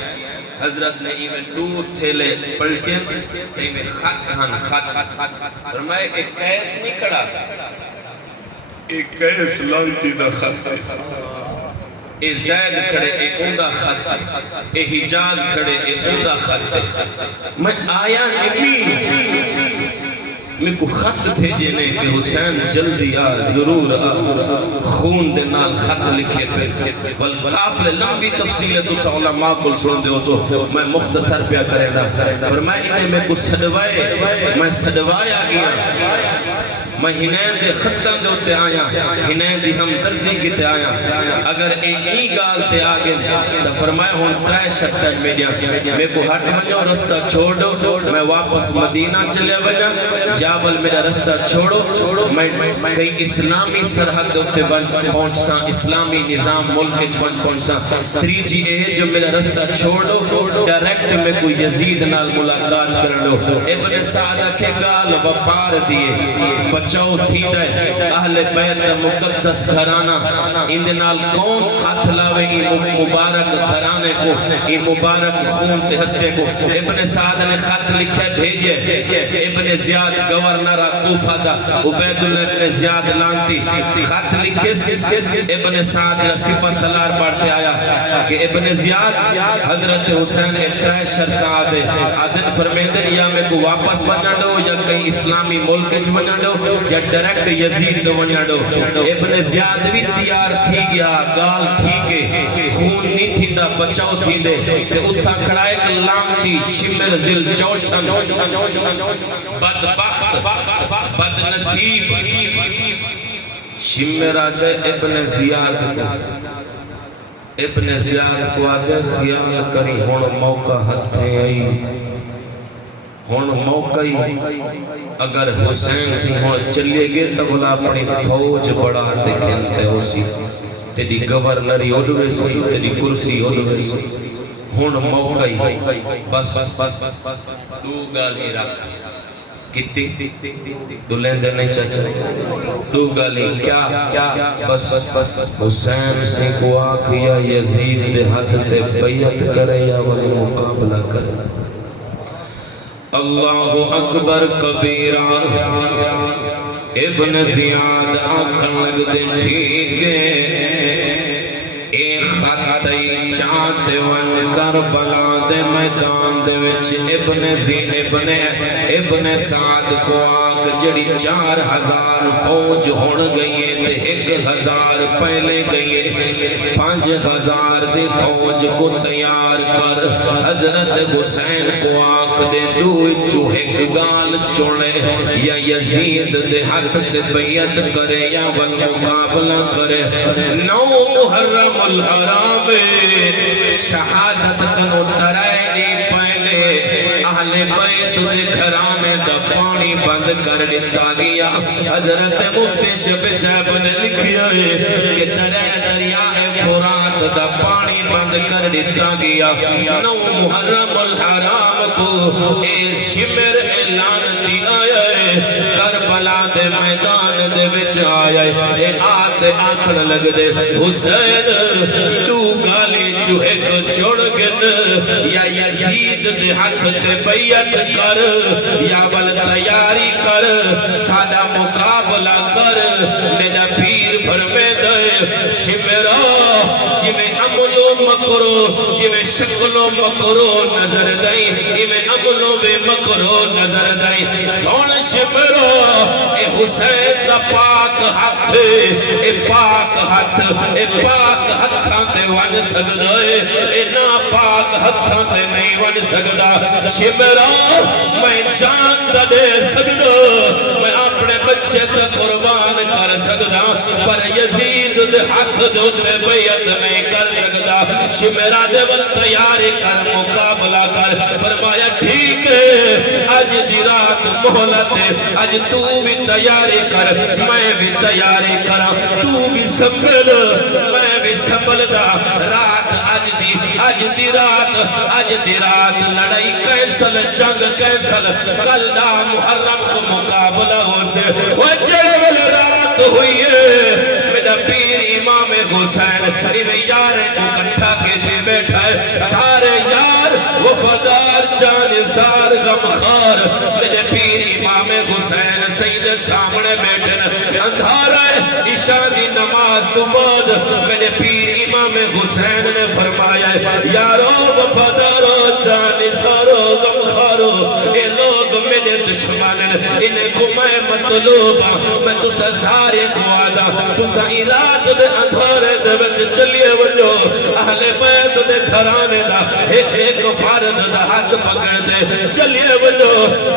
حضرت نے ایمیں 2 تھیلے پلٹیں ایمیں خط ہن خط فرمائے ایک کیس نہیں کھڑا ایک کیس لانتی دا خط اے زید کھڑے اے اوندا خط اے حجاز کھڑے اے اوندا خط میں آیا نہیں میں کو خط بھیجے نے کہ حسین جلدی آ ضرور آ خون دے نال خط لکھے پھر بل کافل لمبی تفصیل ہے تو علماء کو سن دے ہو سو میں مختصر پیا کرے دا فرمائے انہیں میں کو صدوائے میں صدوایا گیا میں ہنین دے خطہ دے ہوتے آیا ہنین دی ہم دردی کی تے آیا اگر ای گال تے آگے تو فرمائے ہون 3 شرطیں میڈیا میں کو ہٹ منجو رستہ چھوڑو میں واپس مدینہ چلے وجہ جابل میرا رستہ چھوڑو میں کئی اسلامی سرحد ہوتے بن پہنچساں اسلامی نظام ملک بن پہنچساں 3GA جو میرا رستہ چھوڑو ڈائریکٹ میں کو یزید نال ملاقات کر لو ابن سعدہ کے گال وپار دیئے بچاؤ تھی دے اہل بیت مقدس گھرانہ اندنال کون ہاتھ لاوے ای مبارک گھرانے کو ای مبارک خون تے ہستے کو ابن سعد نے خط لکھے بھیجے ابن زیاد گورنر کوفہ دا عبید اللہ ابن زیاد لانتی خط لکھے ابن سعد صفر سلار پڑھتے آیا کہ ابن زیاد حضرت حسین اکرائے شرط آدھے آدھن فرمیدن یا میں کو واپس بنا دو یا کئی اسلامی ملک بنا دو یا ڈائریکٹ یزید دو بنا دو ابن زیاد بھی تیار تھی گیا گال تھی کے خون نہیں تھی دا بچاؤ تھی دے تے اتھا کھڑائے کہ لانتی شمر زل جوشن بدبخت بد نصیب شمراد ابن زیاد کو آدھے خیال کری ہون موقع ہتھے آئی ہون موقع ہی اگر حسین سی ہون چلے گئے تو بلا اپنی فوج بڑا دیکھنتے ہو سی تیری گورنری اڑوے سی تیری کرسی اڑوے سی ہون موقع ہی بس دو گالی رکھ کتی دلین دینے چاچا دو گالی کیا بس حسین سے کو آکھیا یزید دے ہاتھ تے بیعت کرے یا ولی مقابلہ کرے اللہ اکبر کبیرہ ابن زیاد آکھن لگ دے ٹھیک ہے ایک خطی چاہتے ون کربلا دے میدان دے وچ ابن سعد کو آنکھ جڑی 4000 فوج ہون گئی ہے تے 1000 پہلے گئی ہے 5000 دی فوج کو تیار کر حضرت حسین کو آنکھ دے دو چو ایک گال چوڑے یا یزید دے ہاتھ تے بیعت کرے یا والمقابلہ کرے 9 محرم الحرام شہادت کنو ترائنی پہلے اہل بیت دے گھرانے دا پانی بند کر دیتا گیا حضرت مفتی شفیع صاحب نے لکھیا ہے کہ دریائے فرات دا پانی بند کر دیتا گیا 9 محرم الحرام کو اے شمر اعلان دیا ہے کربلا دے میدان دے وچ آیا ہے اے آتے آکھن لگ دے حسین تو گالی چوہے کو چھوڑ گن یا یزید دے حق تے بیعت کر یا بل تیاری کر سادہ مقابلہ کر میرا پیر فرمے دے شمرا جی میں عملو مکرو جی میں شکلو مکرو نظر دائی جی میں عملو بے مکرو نظر دائی سون شمرا اے حسین دا پاک ہاتھ اے پاک ہتھاں تے ون سکدا اے نا پاک ہتھاں تے نہیں ون سکدا شمرا میں جان دا دے سکدا میں اپنے بچے سے قربان کر سکدا پر یزید دے حق دے تے بیعت نہیں کر سکدا شمرا دے ول تیاری کر مقابلہ کر فرمایا ٹھیک ہے اج دی رات مہلت ہے اج تو بھی تیاری کر میں بھی تیاری کراں تو بھی سنبھل میں بھی سنبھلدا رات اج دی رات لڑائی کینسل جنگ کینسل کل دا محرم کو مقابلہ ہو سے وہ جڑے رات ہوئی ہے میرا پیر امام حسین ایویں یار کو اکٹھا کے تھے بیٹھا ہے سارے یار وفادار جانثار غمخوار میرے پیر امام حسین سید سامنے بیٹھے اندھارا ہے عشاء دی نماز تو بعد میرے پیر امام حسین نے فرمایا یارو وفادارو جانثارو غمخوارو اے لوگ میرے دشمن انہیں کو میں مطلوب میں تسا سارے دعا دا تسا اراد دے اندھارے دے وچ چلیے ونجو اہل بیت دے گھرانے دا ایک فرد دا ہاتھ پکڑ دے چلیے ونجو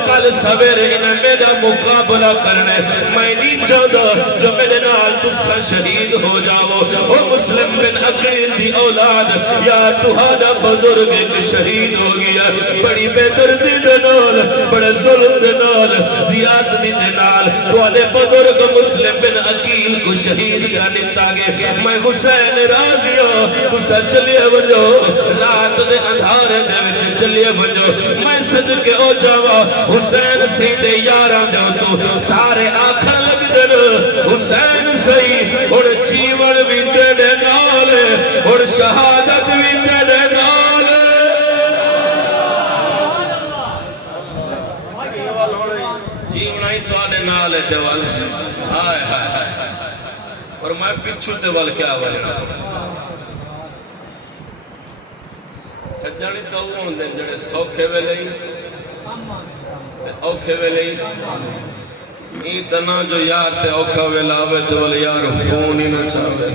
کل سویرے انہیں میرا مقابلہ کرنے میں نہیں چاہتا جو میرے نال تسا شہید ہو جاؤ وہ مسلم بن عقیل دی اولاد یا تہاڈا بزرگ ایک شہید ہو گیا بڑی بے دردی دے نال بڑے ظلم دے نال زیادتی دے نال توالے بزرگ مسلم بن عقیل کو شہید کا لیتا گے میں حسین راضی ہوں تسا چلیے ونجو رات دے اندھارے دے وچ چلیے ونجو میں صدقے او جاوا حسین سیدھے یاراں دے تو سارے آنکھاں لگ دے حسین صحیح اور جیون بھی دے نال اور شہادت بھی دے نال جیون ہی تو آنے نال ہے جوال ہائے ہائے ہائے اور میں پچھو تے وال کیا والے سجانی تو ہوں دے جڑے سوکھے ویلے ہی اوکھے ویلے ہی تنا جو یار تے اوکھا ویلا آوے تے والے یار فون ہی نہ چاہوے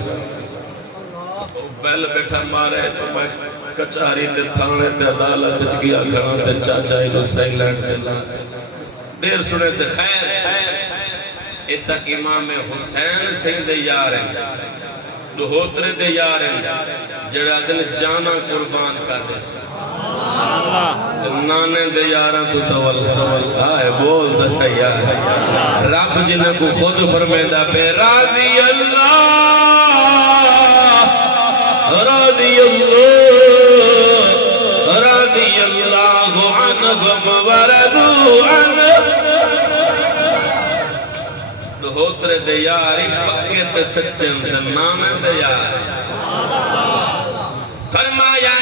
بیل بیٹھا مارے تو میں کچاری تے تھانے تے عدالت گیا کھڑا تے چاچا ہی کو سائلنٹ دیر سنے سے خیر اتنا امام حسین سنگھ دے یار ہیں دہوترے دے یار ہیں جڑا دل جانا قربان کر دے نانے دے یاراں تو تول آئے بول دا سیار رب جنہ کو خود فرمیدہ پہ راضی اللہ راضی اللہ عنہم وردو عنہ دہوترے دے یاری پکے تے سچن تے نانے دے یاری فرمایا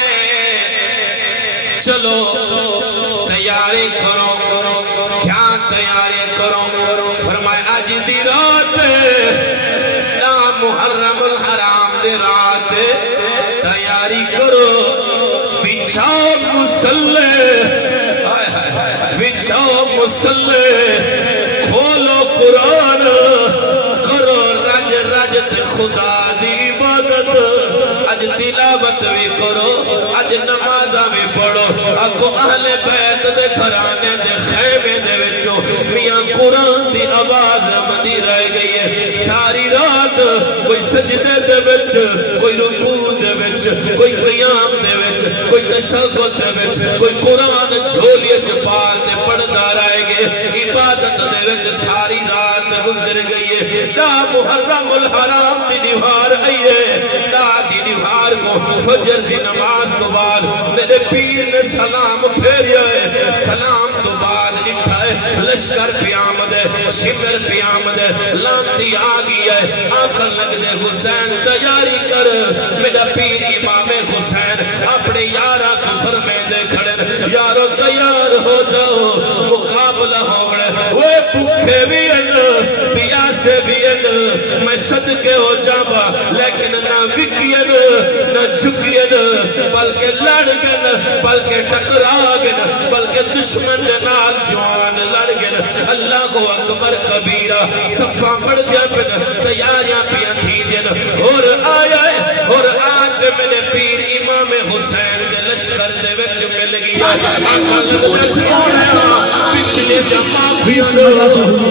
چلو تیاری کرو کیا تیاری کرو فرمایا آج دی رات نا محرم الحرام دی رات تیاری کرو بچھاؤ مسلح کھولو قرآن کرو رج رج تے خدا دی عبادت اج تلاوت بھی کرو اج نمازہ بھی پڑھو اگو اہل بیت دے گھرانے دے خیمے دے وچو میاں قرآن دی آواز مندی رہ گئی ہے ساری رات کوئی سجدے دے وچ کوئی رکوع دے وچ کوئی قیام دے وچ کوئی تشہد دے وچ کوئی قرآن جھولیے چپار تے پڑھدا رہ گئے عبادت دے وچ ساری رات گزر گئی ہے نا محرم الحرام دی نوار آئیے نا دی نوار کو فجر دی نماز تو بعد میرے پیر نے سلام پھیریا ہے سلام تو بعد لکھا ہے لشکر پہ آمد ہے شکر پہ آمد ہے لانتی آگئی ہے آنکھر لگ دے حسین تیاری کر میرا پیر امام حسین اپنے یارہ کو فرمیدے کھڑن یارو تیار ہو جاؤ مقابلہ ہوڑے وہ بکھے بھی ان پیاسے بھی ان میں صدقے ہو جاوا لیکن نہ وکین نہ جھکین بلکہ لڑ گن بلکہ ٹکرا گن بلکہ دشمن نال جوان لڑ گن اللہ کو اکبر کبیرہ صفہ پڑ گیا پن تیاریاں پیا تھی دن اور آیا ہے اور آج میرے پیر امام حسین دے لشکر دے وچ مل گیا آقا لگتا سکونا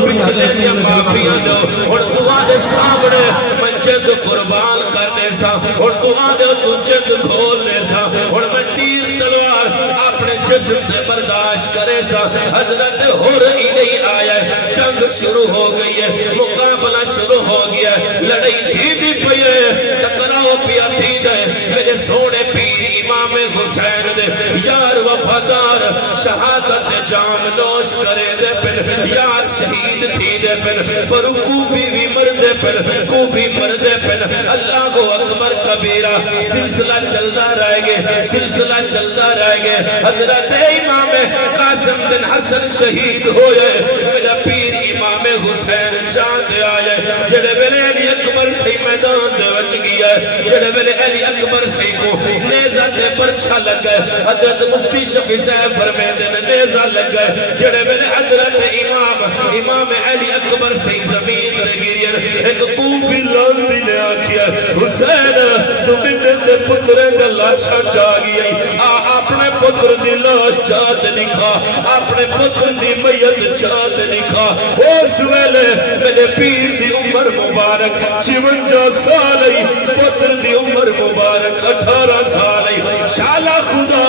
پچھلے دیا معافیاں دو اور دعا دے سامنے منچے تو قربان کرنے سا اور دعا دے تجھے تو کھولنے سا اور میں تیر تلوار اپنے جسم سے برداشت کرے سا حضرت ہو رہی نہیں آیا ہے جنگ شروع ہو گئی ہے مقابلہ شروع ہو گیا ہے لڑائی دھی پئی ہے ٹکراؤ پیا تھی دے میرے سونے پیر امام حسین دے یار وفادار شہادت جام نوش کرے دے پن یار شہید تھی دے پن پر کوفی بھی مردے پن کوفی مردے پن اللہ کو اکبر کبیرہ سلسلہ چلتا رہ گئے سلسلہ چلتا رہ گئے حضرت امام قاسم بن حسن شہید ہوئے میرا پیر امام حسین چاند آئے جڑے ویلے علی اکبر سی میدان دے وچ گیا جڑے ویلے علی اکبر سی کو نیزہ تے پرچھا لگ گئے حضرت مفتی شفیع صاحب فرمیدے نے نیزہ لگ گئے جڑے ویلے حضرت امام علی اکبر سی زمین دے گرین ایک کوفی لاندی نے آکھیا حسین تو منت دے پترے دے لاشا چاگی اپنے پتر دی لاش چاہت لکھا اپنے پتر دی میت چاہت لکھا اس ویلے میرے پیر دی عمر مبارک 56 سال ہی پتر دی عمر مبارک 18 سال ہی شالا خدا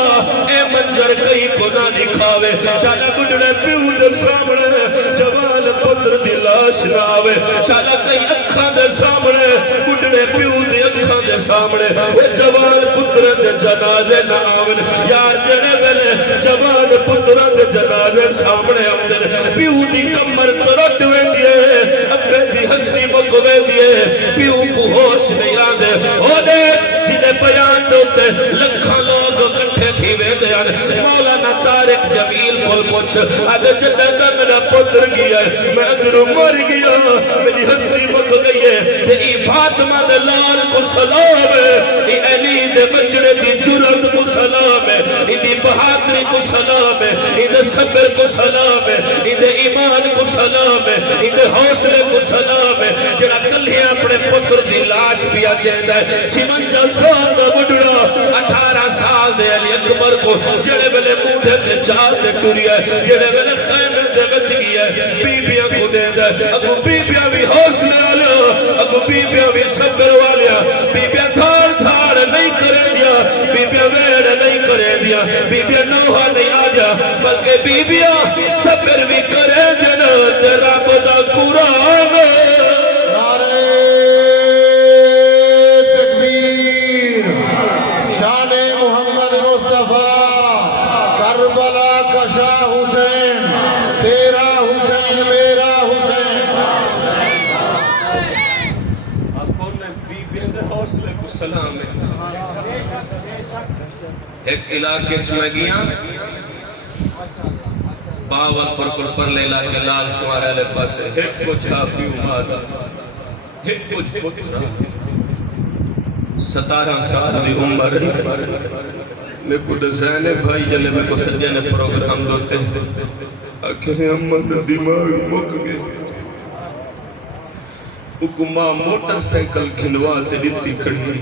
اے منظر کئی کو نہ دکھاوے شالا بڑھنے پیو دے سامنے جوان پتر دی لاش ناوے شالا کئی اکھاں دے سامنے بڑھنے پیو دے اکھاں دے سامنے وہ جوان پتر دے جنازے نہ آون یار جڑے ویلے جوان پتر دے جنازے سامنے اندر پیو دی کمر ترٹ ویندی ہے اپنے دی ہستی مک ویندی ہے پیو کو ہوش نہیں راندے او دے جنہیں بیان دوتے لکھاں لوگ کٹھے تھی ویندے ہیں مولانا طارق جمیل کول پوچھ آدھے جنہیں دا میرا پتر گیا ہے میں اندروں مر گیا میری ہستی مک گئی ہے ای فاطمہ دے لال کو سلام ہے ای علی دے بچڑے دی جرت کو سلام ہے ای دی بہادری کو سلام ہے ای دے صبر کو سلام ہے ای دے ایمان کو سلام ہے ای دے حوصلے کو سلام ہے جڑا کلھے اپنے پتر دی لاش پیا چاہتا ہے 56 سال دا بڑھڑا 18 سال نال دے علی اکبر کو جڑے ویلے موڈے تے چار تے ٹریا جڑے ویلے خیمے دے وچ گیا بیبیاں کو دیندا اگو بیبیاں بھی حوصلے والے اگو بیبیاں بھی صبر والے بیبیاں تھار تھار نہیں کرے دیا بیبیاں ویڑ نہیں کرے دیا بیبیاں نوحہ نہیں آ جا بلکہ بیبیاں صبر بھی کرے دینا تے رب دا قرآن نعرہ تکبیر شان محمد مصطفیٰ کربلا کا شاہ حسین تیرا حسین میرا حسین آنکھوں نے بیبیاں دے حوصلے کو سلام ہے ایک علاقے چ میں گیا باور پر لے علاقے لال سوارے لے پاسے ایک کچھ آپی مادا ایک کچھ پترہ 17 سال دی عمر میں کو دسینے بھائی جلے میں کو سجنے پروگرام دوتے آخر امن دماغ مک گئے حکمہ موٹر سائیکل کھنواتے دیتی کھڑی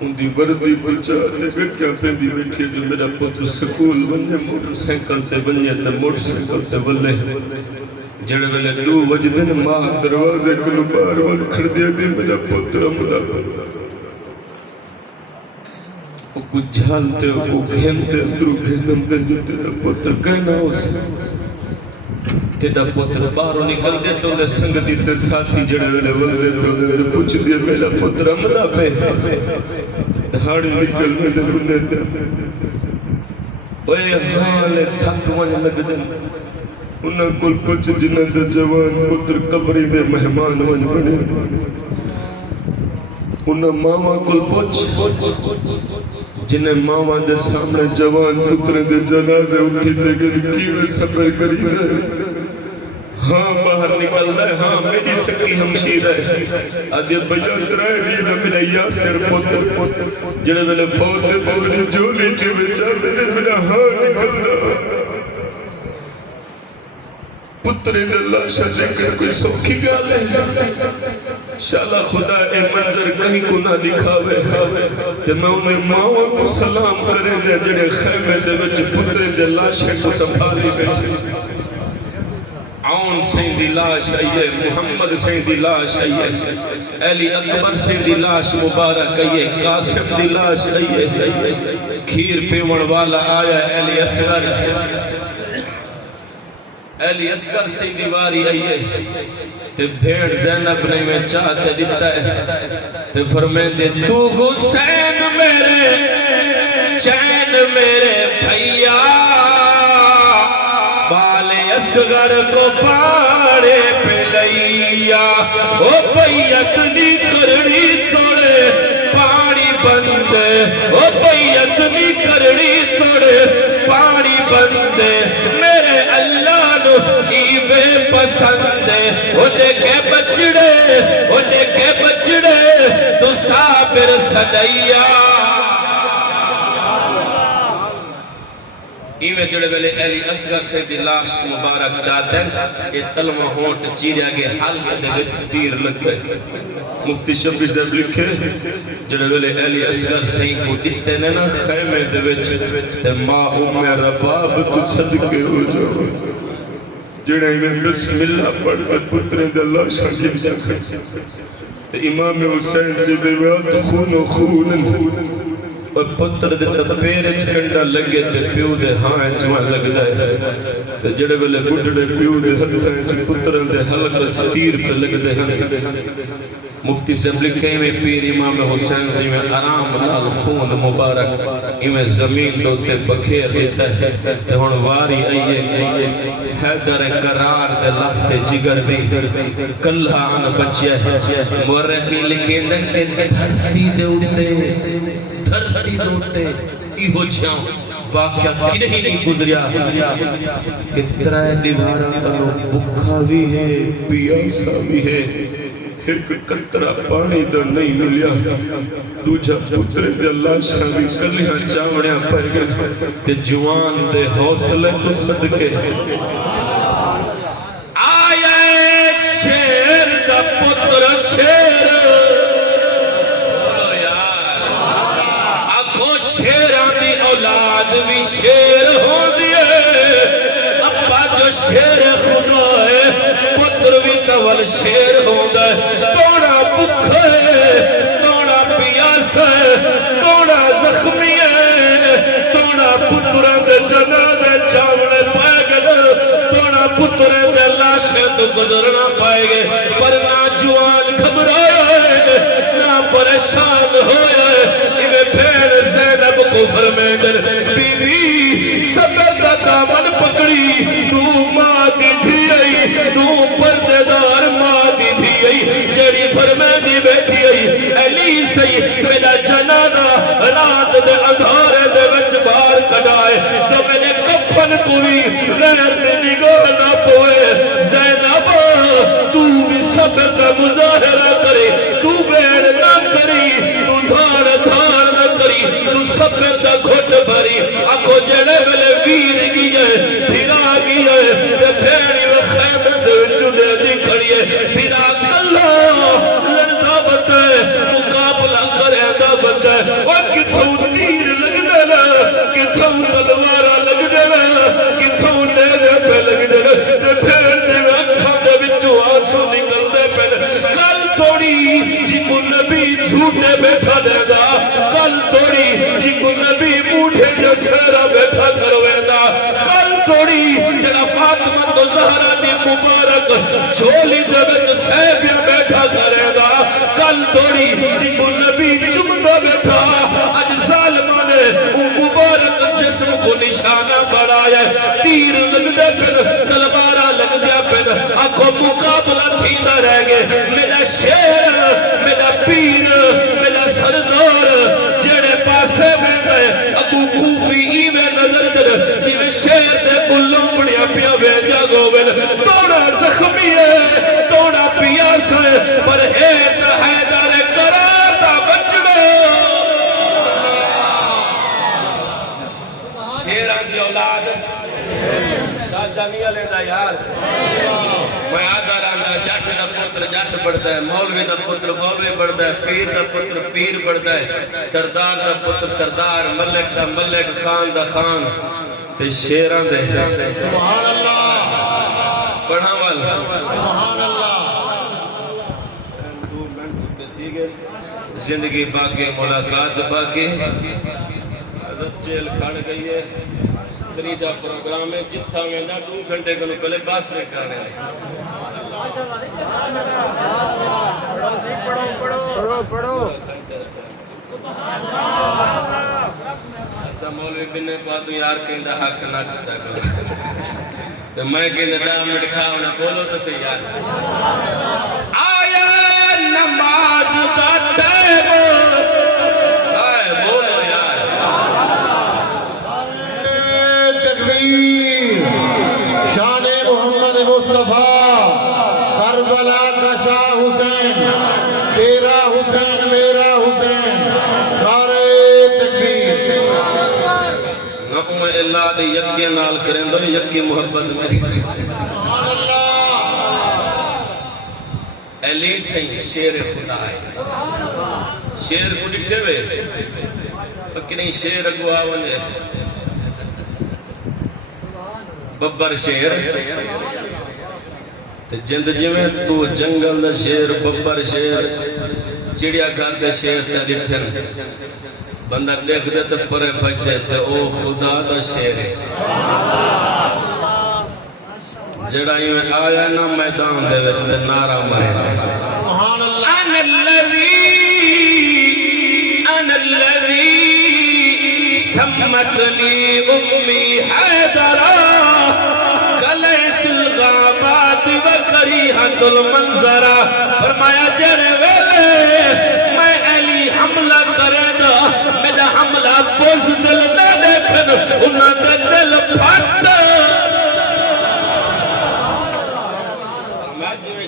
ان دی وردی بچا تے کیا پہندی بیٹھی جو میرا پوتر سکول بننے موٹر سائیکل تے بننے تے موٹر سائیکل تے بلے جڑے ویلے 2 وجدن ماں دروازے کلو بار ود کھڑ دیا دی میرا پوتر مدا او کو جھالتے او کو گھنتے اندرو گھنم دن جو تیرا پوتر کہنا ہو سے تیرا پوتر بارو نکل دے تو انہیں سنگ دی تے ساتھی جڑے ویلے ولدے تو انہیں پوچھ دیا میرا پوتر مدا پہ دھاڑی نکل میں دن انہیں دن اوے حال تھک ون لگ دن انہیں کل پچ جنہ دے جوان پتر قبری دے مہمان ون بنے انہیں ماما کل پچ جنہیں ماما دے سامنے جوان پتر دے جنازے اٹھی دے گئے کیوے صبر کری رہے ہاں باہر نکل رہے ہاں میری سکی ہمشیر ہے آدھے بیان رائے ریدہ میرا یاسر پتر جنہیں دلے فوت دے پولی جولی چوے چاہتے میرا ہاں نکل رہا پترے دے اللہ شاہ ذکر کوئی سوکھی گالے شاءاللہ خدا اے منظر کہیں کو نہ دکھاوے تے میں انہیں ماں کو سلام کرے دے جڑے خیمے دے وچ پترے دے لاشے کو سنبھالی بیٹھے عون سین دی لاش آئیے محمد سین دی لاش آئیے علی اکبر سین دی لاش مبارک آئیے قاسم دی لاش آئیے کھیر پیون والا آیا علی اصغر سین دیواری آئیے تے بھیڑ زینب نے میں چاہتے جتا ہے تے فرمین دے تو حسین میرے چین میرے بھئیا اصغر کو پاڑے پہ لئیا او بیعت نی کرنی توڑے پانی بندے او بیعت نی کرنی توڑے پانی بندے میرے اللہ نو ایوے پسندے او دیکھے بچڑے تو صابر صدیہ ایویں جڑے ویلے علی اصغر سے دی لاش مبارک چاہتے ہیں یہ تلمہ ہونٹ چیریا گئے حلقے دے وچ تیر لگ گئے مفتی شفیع صاحب لکھے جڑے ویلے علی اصغر سے کو دکھتے نے نا خیمے دے وچ تے ماں میرا باب تو صدقے ہو جاؤ جڑے میں بسم اللہ پڑھ کے پترے دے لاشاں گن جا تے امام حسین سے دے وقت خون و خون اور پتر دے تپیرے چکنڈا لگے تے پیو دے ہاں چوان لگ دائے تے جڑے ویلے بڑھڑے پیو دے ہتھائیں چھ پتر دے حلقہ چھ تیر پہ لگ دے مفتی سے لکھے میں پیر امام حسین سے میں آرام لال خون مبارک میں زمین دوتے بکھیر دیتا ہے تے ہون واری آئیے حیدر قرار دے لخت جگر دی کلہ آن بچیا ہے مورخی لکھے دن کے دھرتی دے اڑتے ایہو جاؤں واقعہ کی نہیں گزریا کہ ترائے دیوارہ تلو بکھا بھی ہے پیاسا بھی ہے ایک قطرہ پانی دا نہیں ملیا دوجہ پترے دے اللہ شاہ بھی کلیاں چاوڑیاں پر گئے تے جوان دے حوصلے تو صدقے آیا شیر دا پتر شیر اولاد بھی شیر ہو دیے ابا جو شیر خدا ہے پتر بھی کول شیر ہو گئے توڑا بکھ ہے توڑا پیاس ہے توڑا زخمی ہے توڑا پتروں دے جنازے چاونے پائے گئے توڑا پتروں دے لاشیں تو گزرنا پائے گئے پر نہ جوان گھبرایا ہے نہ پریشان ہویا ہے ایویں بھیڑ زینب کو فرمیندر بی بی صبر دا دامن پکڑی تو ماں دی دھی تو پردے دار ماں دی دھی جڑی فرمیندی بیٹھی علی سی میرا جنازہ رات دے اندھارے دے وچ باہر کڈائے جو میں نے کفن کوئی غیر دے نگاہ نہ پوئے زینب تو بھی صبر کا مظاہرہ کرے تو بیڑ نہ کری تو دھاڑ دھاڑ نہ کری تو صبر کا گھٹ بھری آنکھو جڑے ویلے ویر گیا ہے پھرا گیا ہے تے بھیڑی و خیمے دے چلے دی کھڑی ہے پھرا کلا لڑتا بتا ہے مقابلہ کرے دا بتا ہے وہ کتھوں تیر لگ دینا کتھوں تلوارا لگ دینا کتھوں نیرے پہ لگ دینا تے بھیڑ دے اکھاں دے وچوں آنسو نکل دے پہ کل توڑی جی کو نبی جھوٹے بیٹھا دے دا کل توڑی جی کو نبی موٹھے جو سیرہ بیٹھا کروے دا کل توڑی جڑا فاطمہ تو زہرہ دی مبارک چھولی دے وچ سیبیاں بیٹھا کرے دا کل توڑی جی کو نبی چمدہ بیٹھا اج ظالمہ نے مبارک جسم کو نشانہ بڑھایا تیر لگ دے پھر تلوارہ لگ دیا پھر آنکھوں مقابلہ تھیتا رہ گئے میرا شیر میرا پیر میرا سردار جڑے پاسے میں گئے ابو کوفی ایوے نظر در جیوے شیر دے کلوں پڑیا پیا ویدیا گوبن توڑا زخمی ہے توڑا پیاس ہے پر ایت حیدر قرار دا بچڑا شیران دی اولاد چاچا نہیں لیندہ یار میں آدھا رہا جٹ دا پتر جٹ بڑھتا ہے مولوی دا پتر مولوی بڑھتا ہے پیر دا پتر پیر بڑھتا ہے سردار دا پتر سردار ملک دا ملک خان دا خان تے شیران دے سبحان اللہ پڑھا والا سبحان اللہ زندگی باقی ملاقات باقی حضرت جیل کھڑ گئی ہے تریجہ پروگرام ہے جتھا میں دا 2 گھنٹے کنو پہلے باس لے کھانے ہیں پڑھو ایسا مولوی بننے کو آدھو یار کہیں دا حق نہ کھتا کرو تو میں کہیں دا ڈامٹ کھاؤ نہ بولو تو سے یار آیا نماز دا ٹائم آئے بولو یار تکبیر شان محمد مصطفیٰ کربلا کا شاہ حسین تیرا حسین میرا حسین نعرہ تکبیر نقم اللہ دے یکی نال کریں دو یکی محبت میری سبحان اللہ علی سین شیر خدا ہے شیر کو ڈٹھے ہوئے پکنی شیر اگو آونے ببر شیر جند جویں تو جنگل دا شیر ببر شیر چڑیا گھر دے شیر تے ڈٹھن بندہ دیکھ دے تے پرے بھج دے تے او خدا دا شیر ہے جڑا میں آیا نا میدان دے وچ تے نعرہ مارے سبحان اللہ انا الذی سمتنی امی حیدرہ کلیت الغابات وکریحت المنظرہ فرمایا جڑے ویلے میں علی حملہ کرے دا میرا حملہ بزدل نہ دیکھن انہاں دے دل پھٹ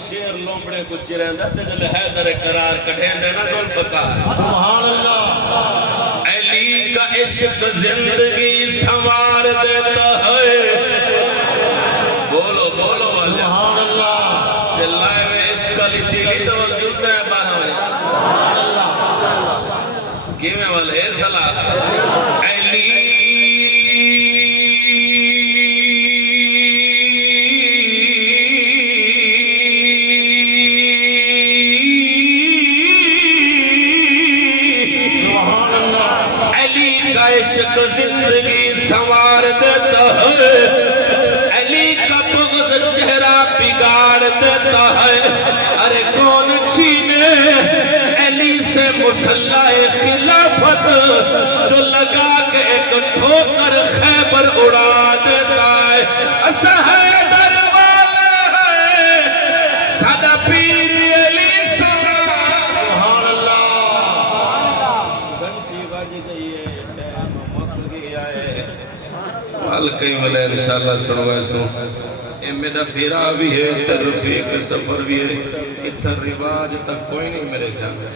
شیر لومبڑے کو چیریں دا تے جلے حیدر قرار کٹھیں دے نا ذوالفقار سبحان اللہ علی کا عشق زندگی سنوار دیتا ہے بولو بولو سبحان اللہ دلائے میں عشق علی تیلی تو وجود میں بارا ہوئے سبحان اللہ کیویں والے صلاح علی عشق زندگی سنوار دیتا ہے علی کا بغض چہرہ بگاڑ دیتا ہے ارے کون چھینے علی سے مسلح خلافت جو لگا کے ایک ٹھوکر خیبر اڑا دیتا ہے ایسا حیدر والا ہے سادہ پیر علی سبحان اللہ حال کئی ملے انشاءاللہ سنوائے سو اے میرا بھیرا بھی ہے اتر رفیق سفر بھی ہے اتر رواج تک کوئی نہیں میرے خیال میں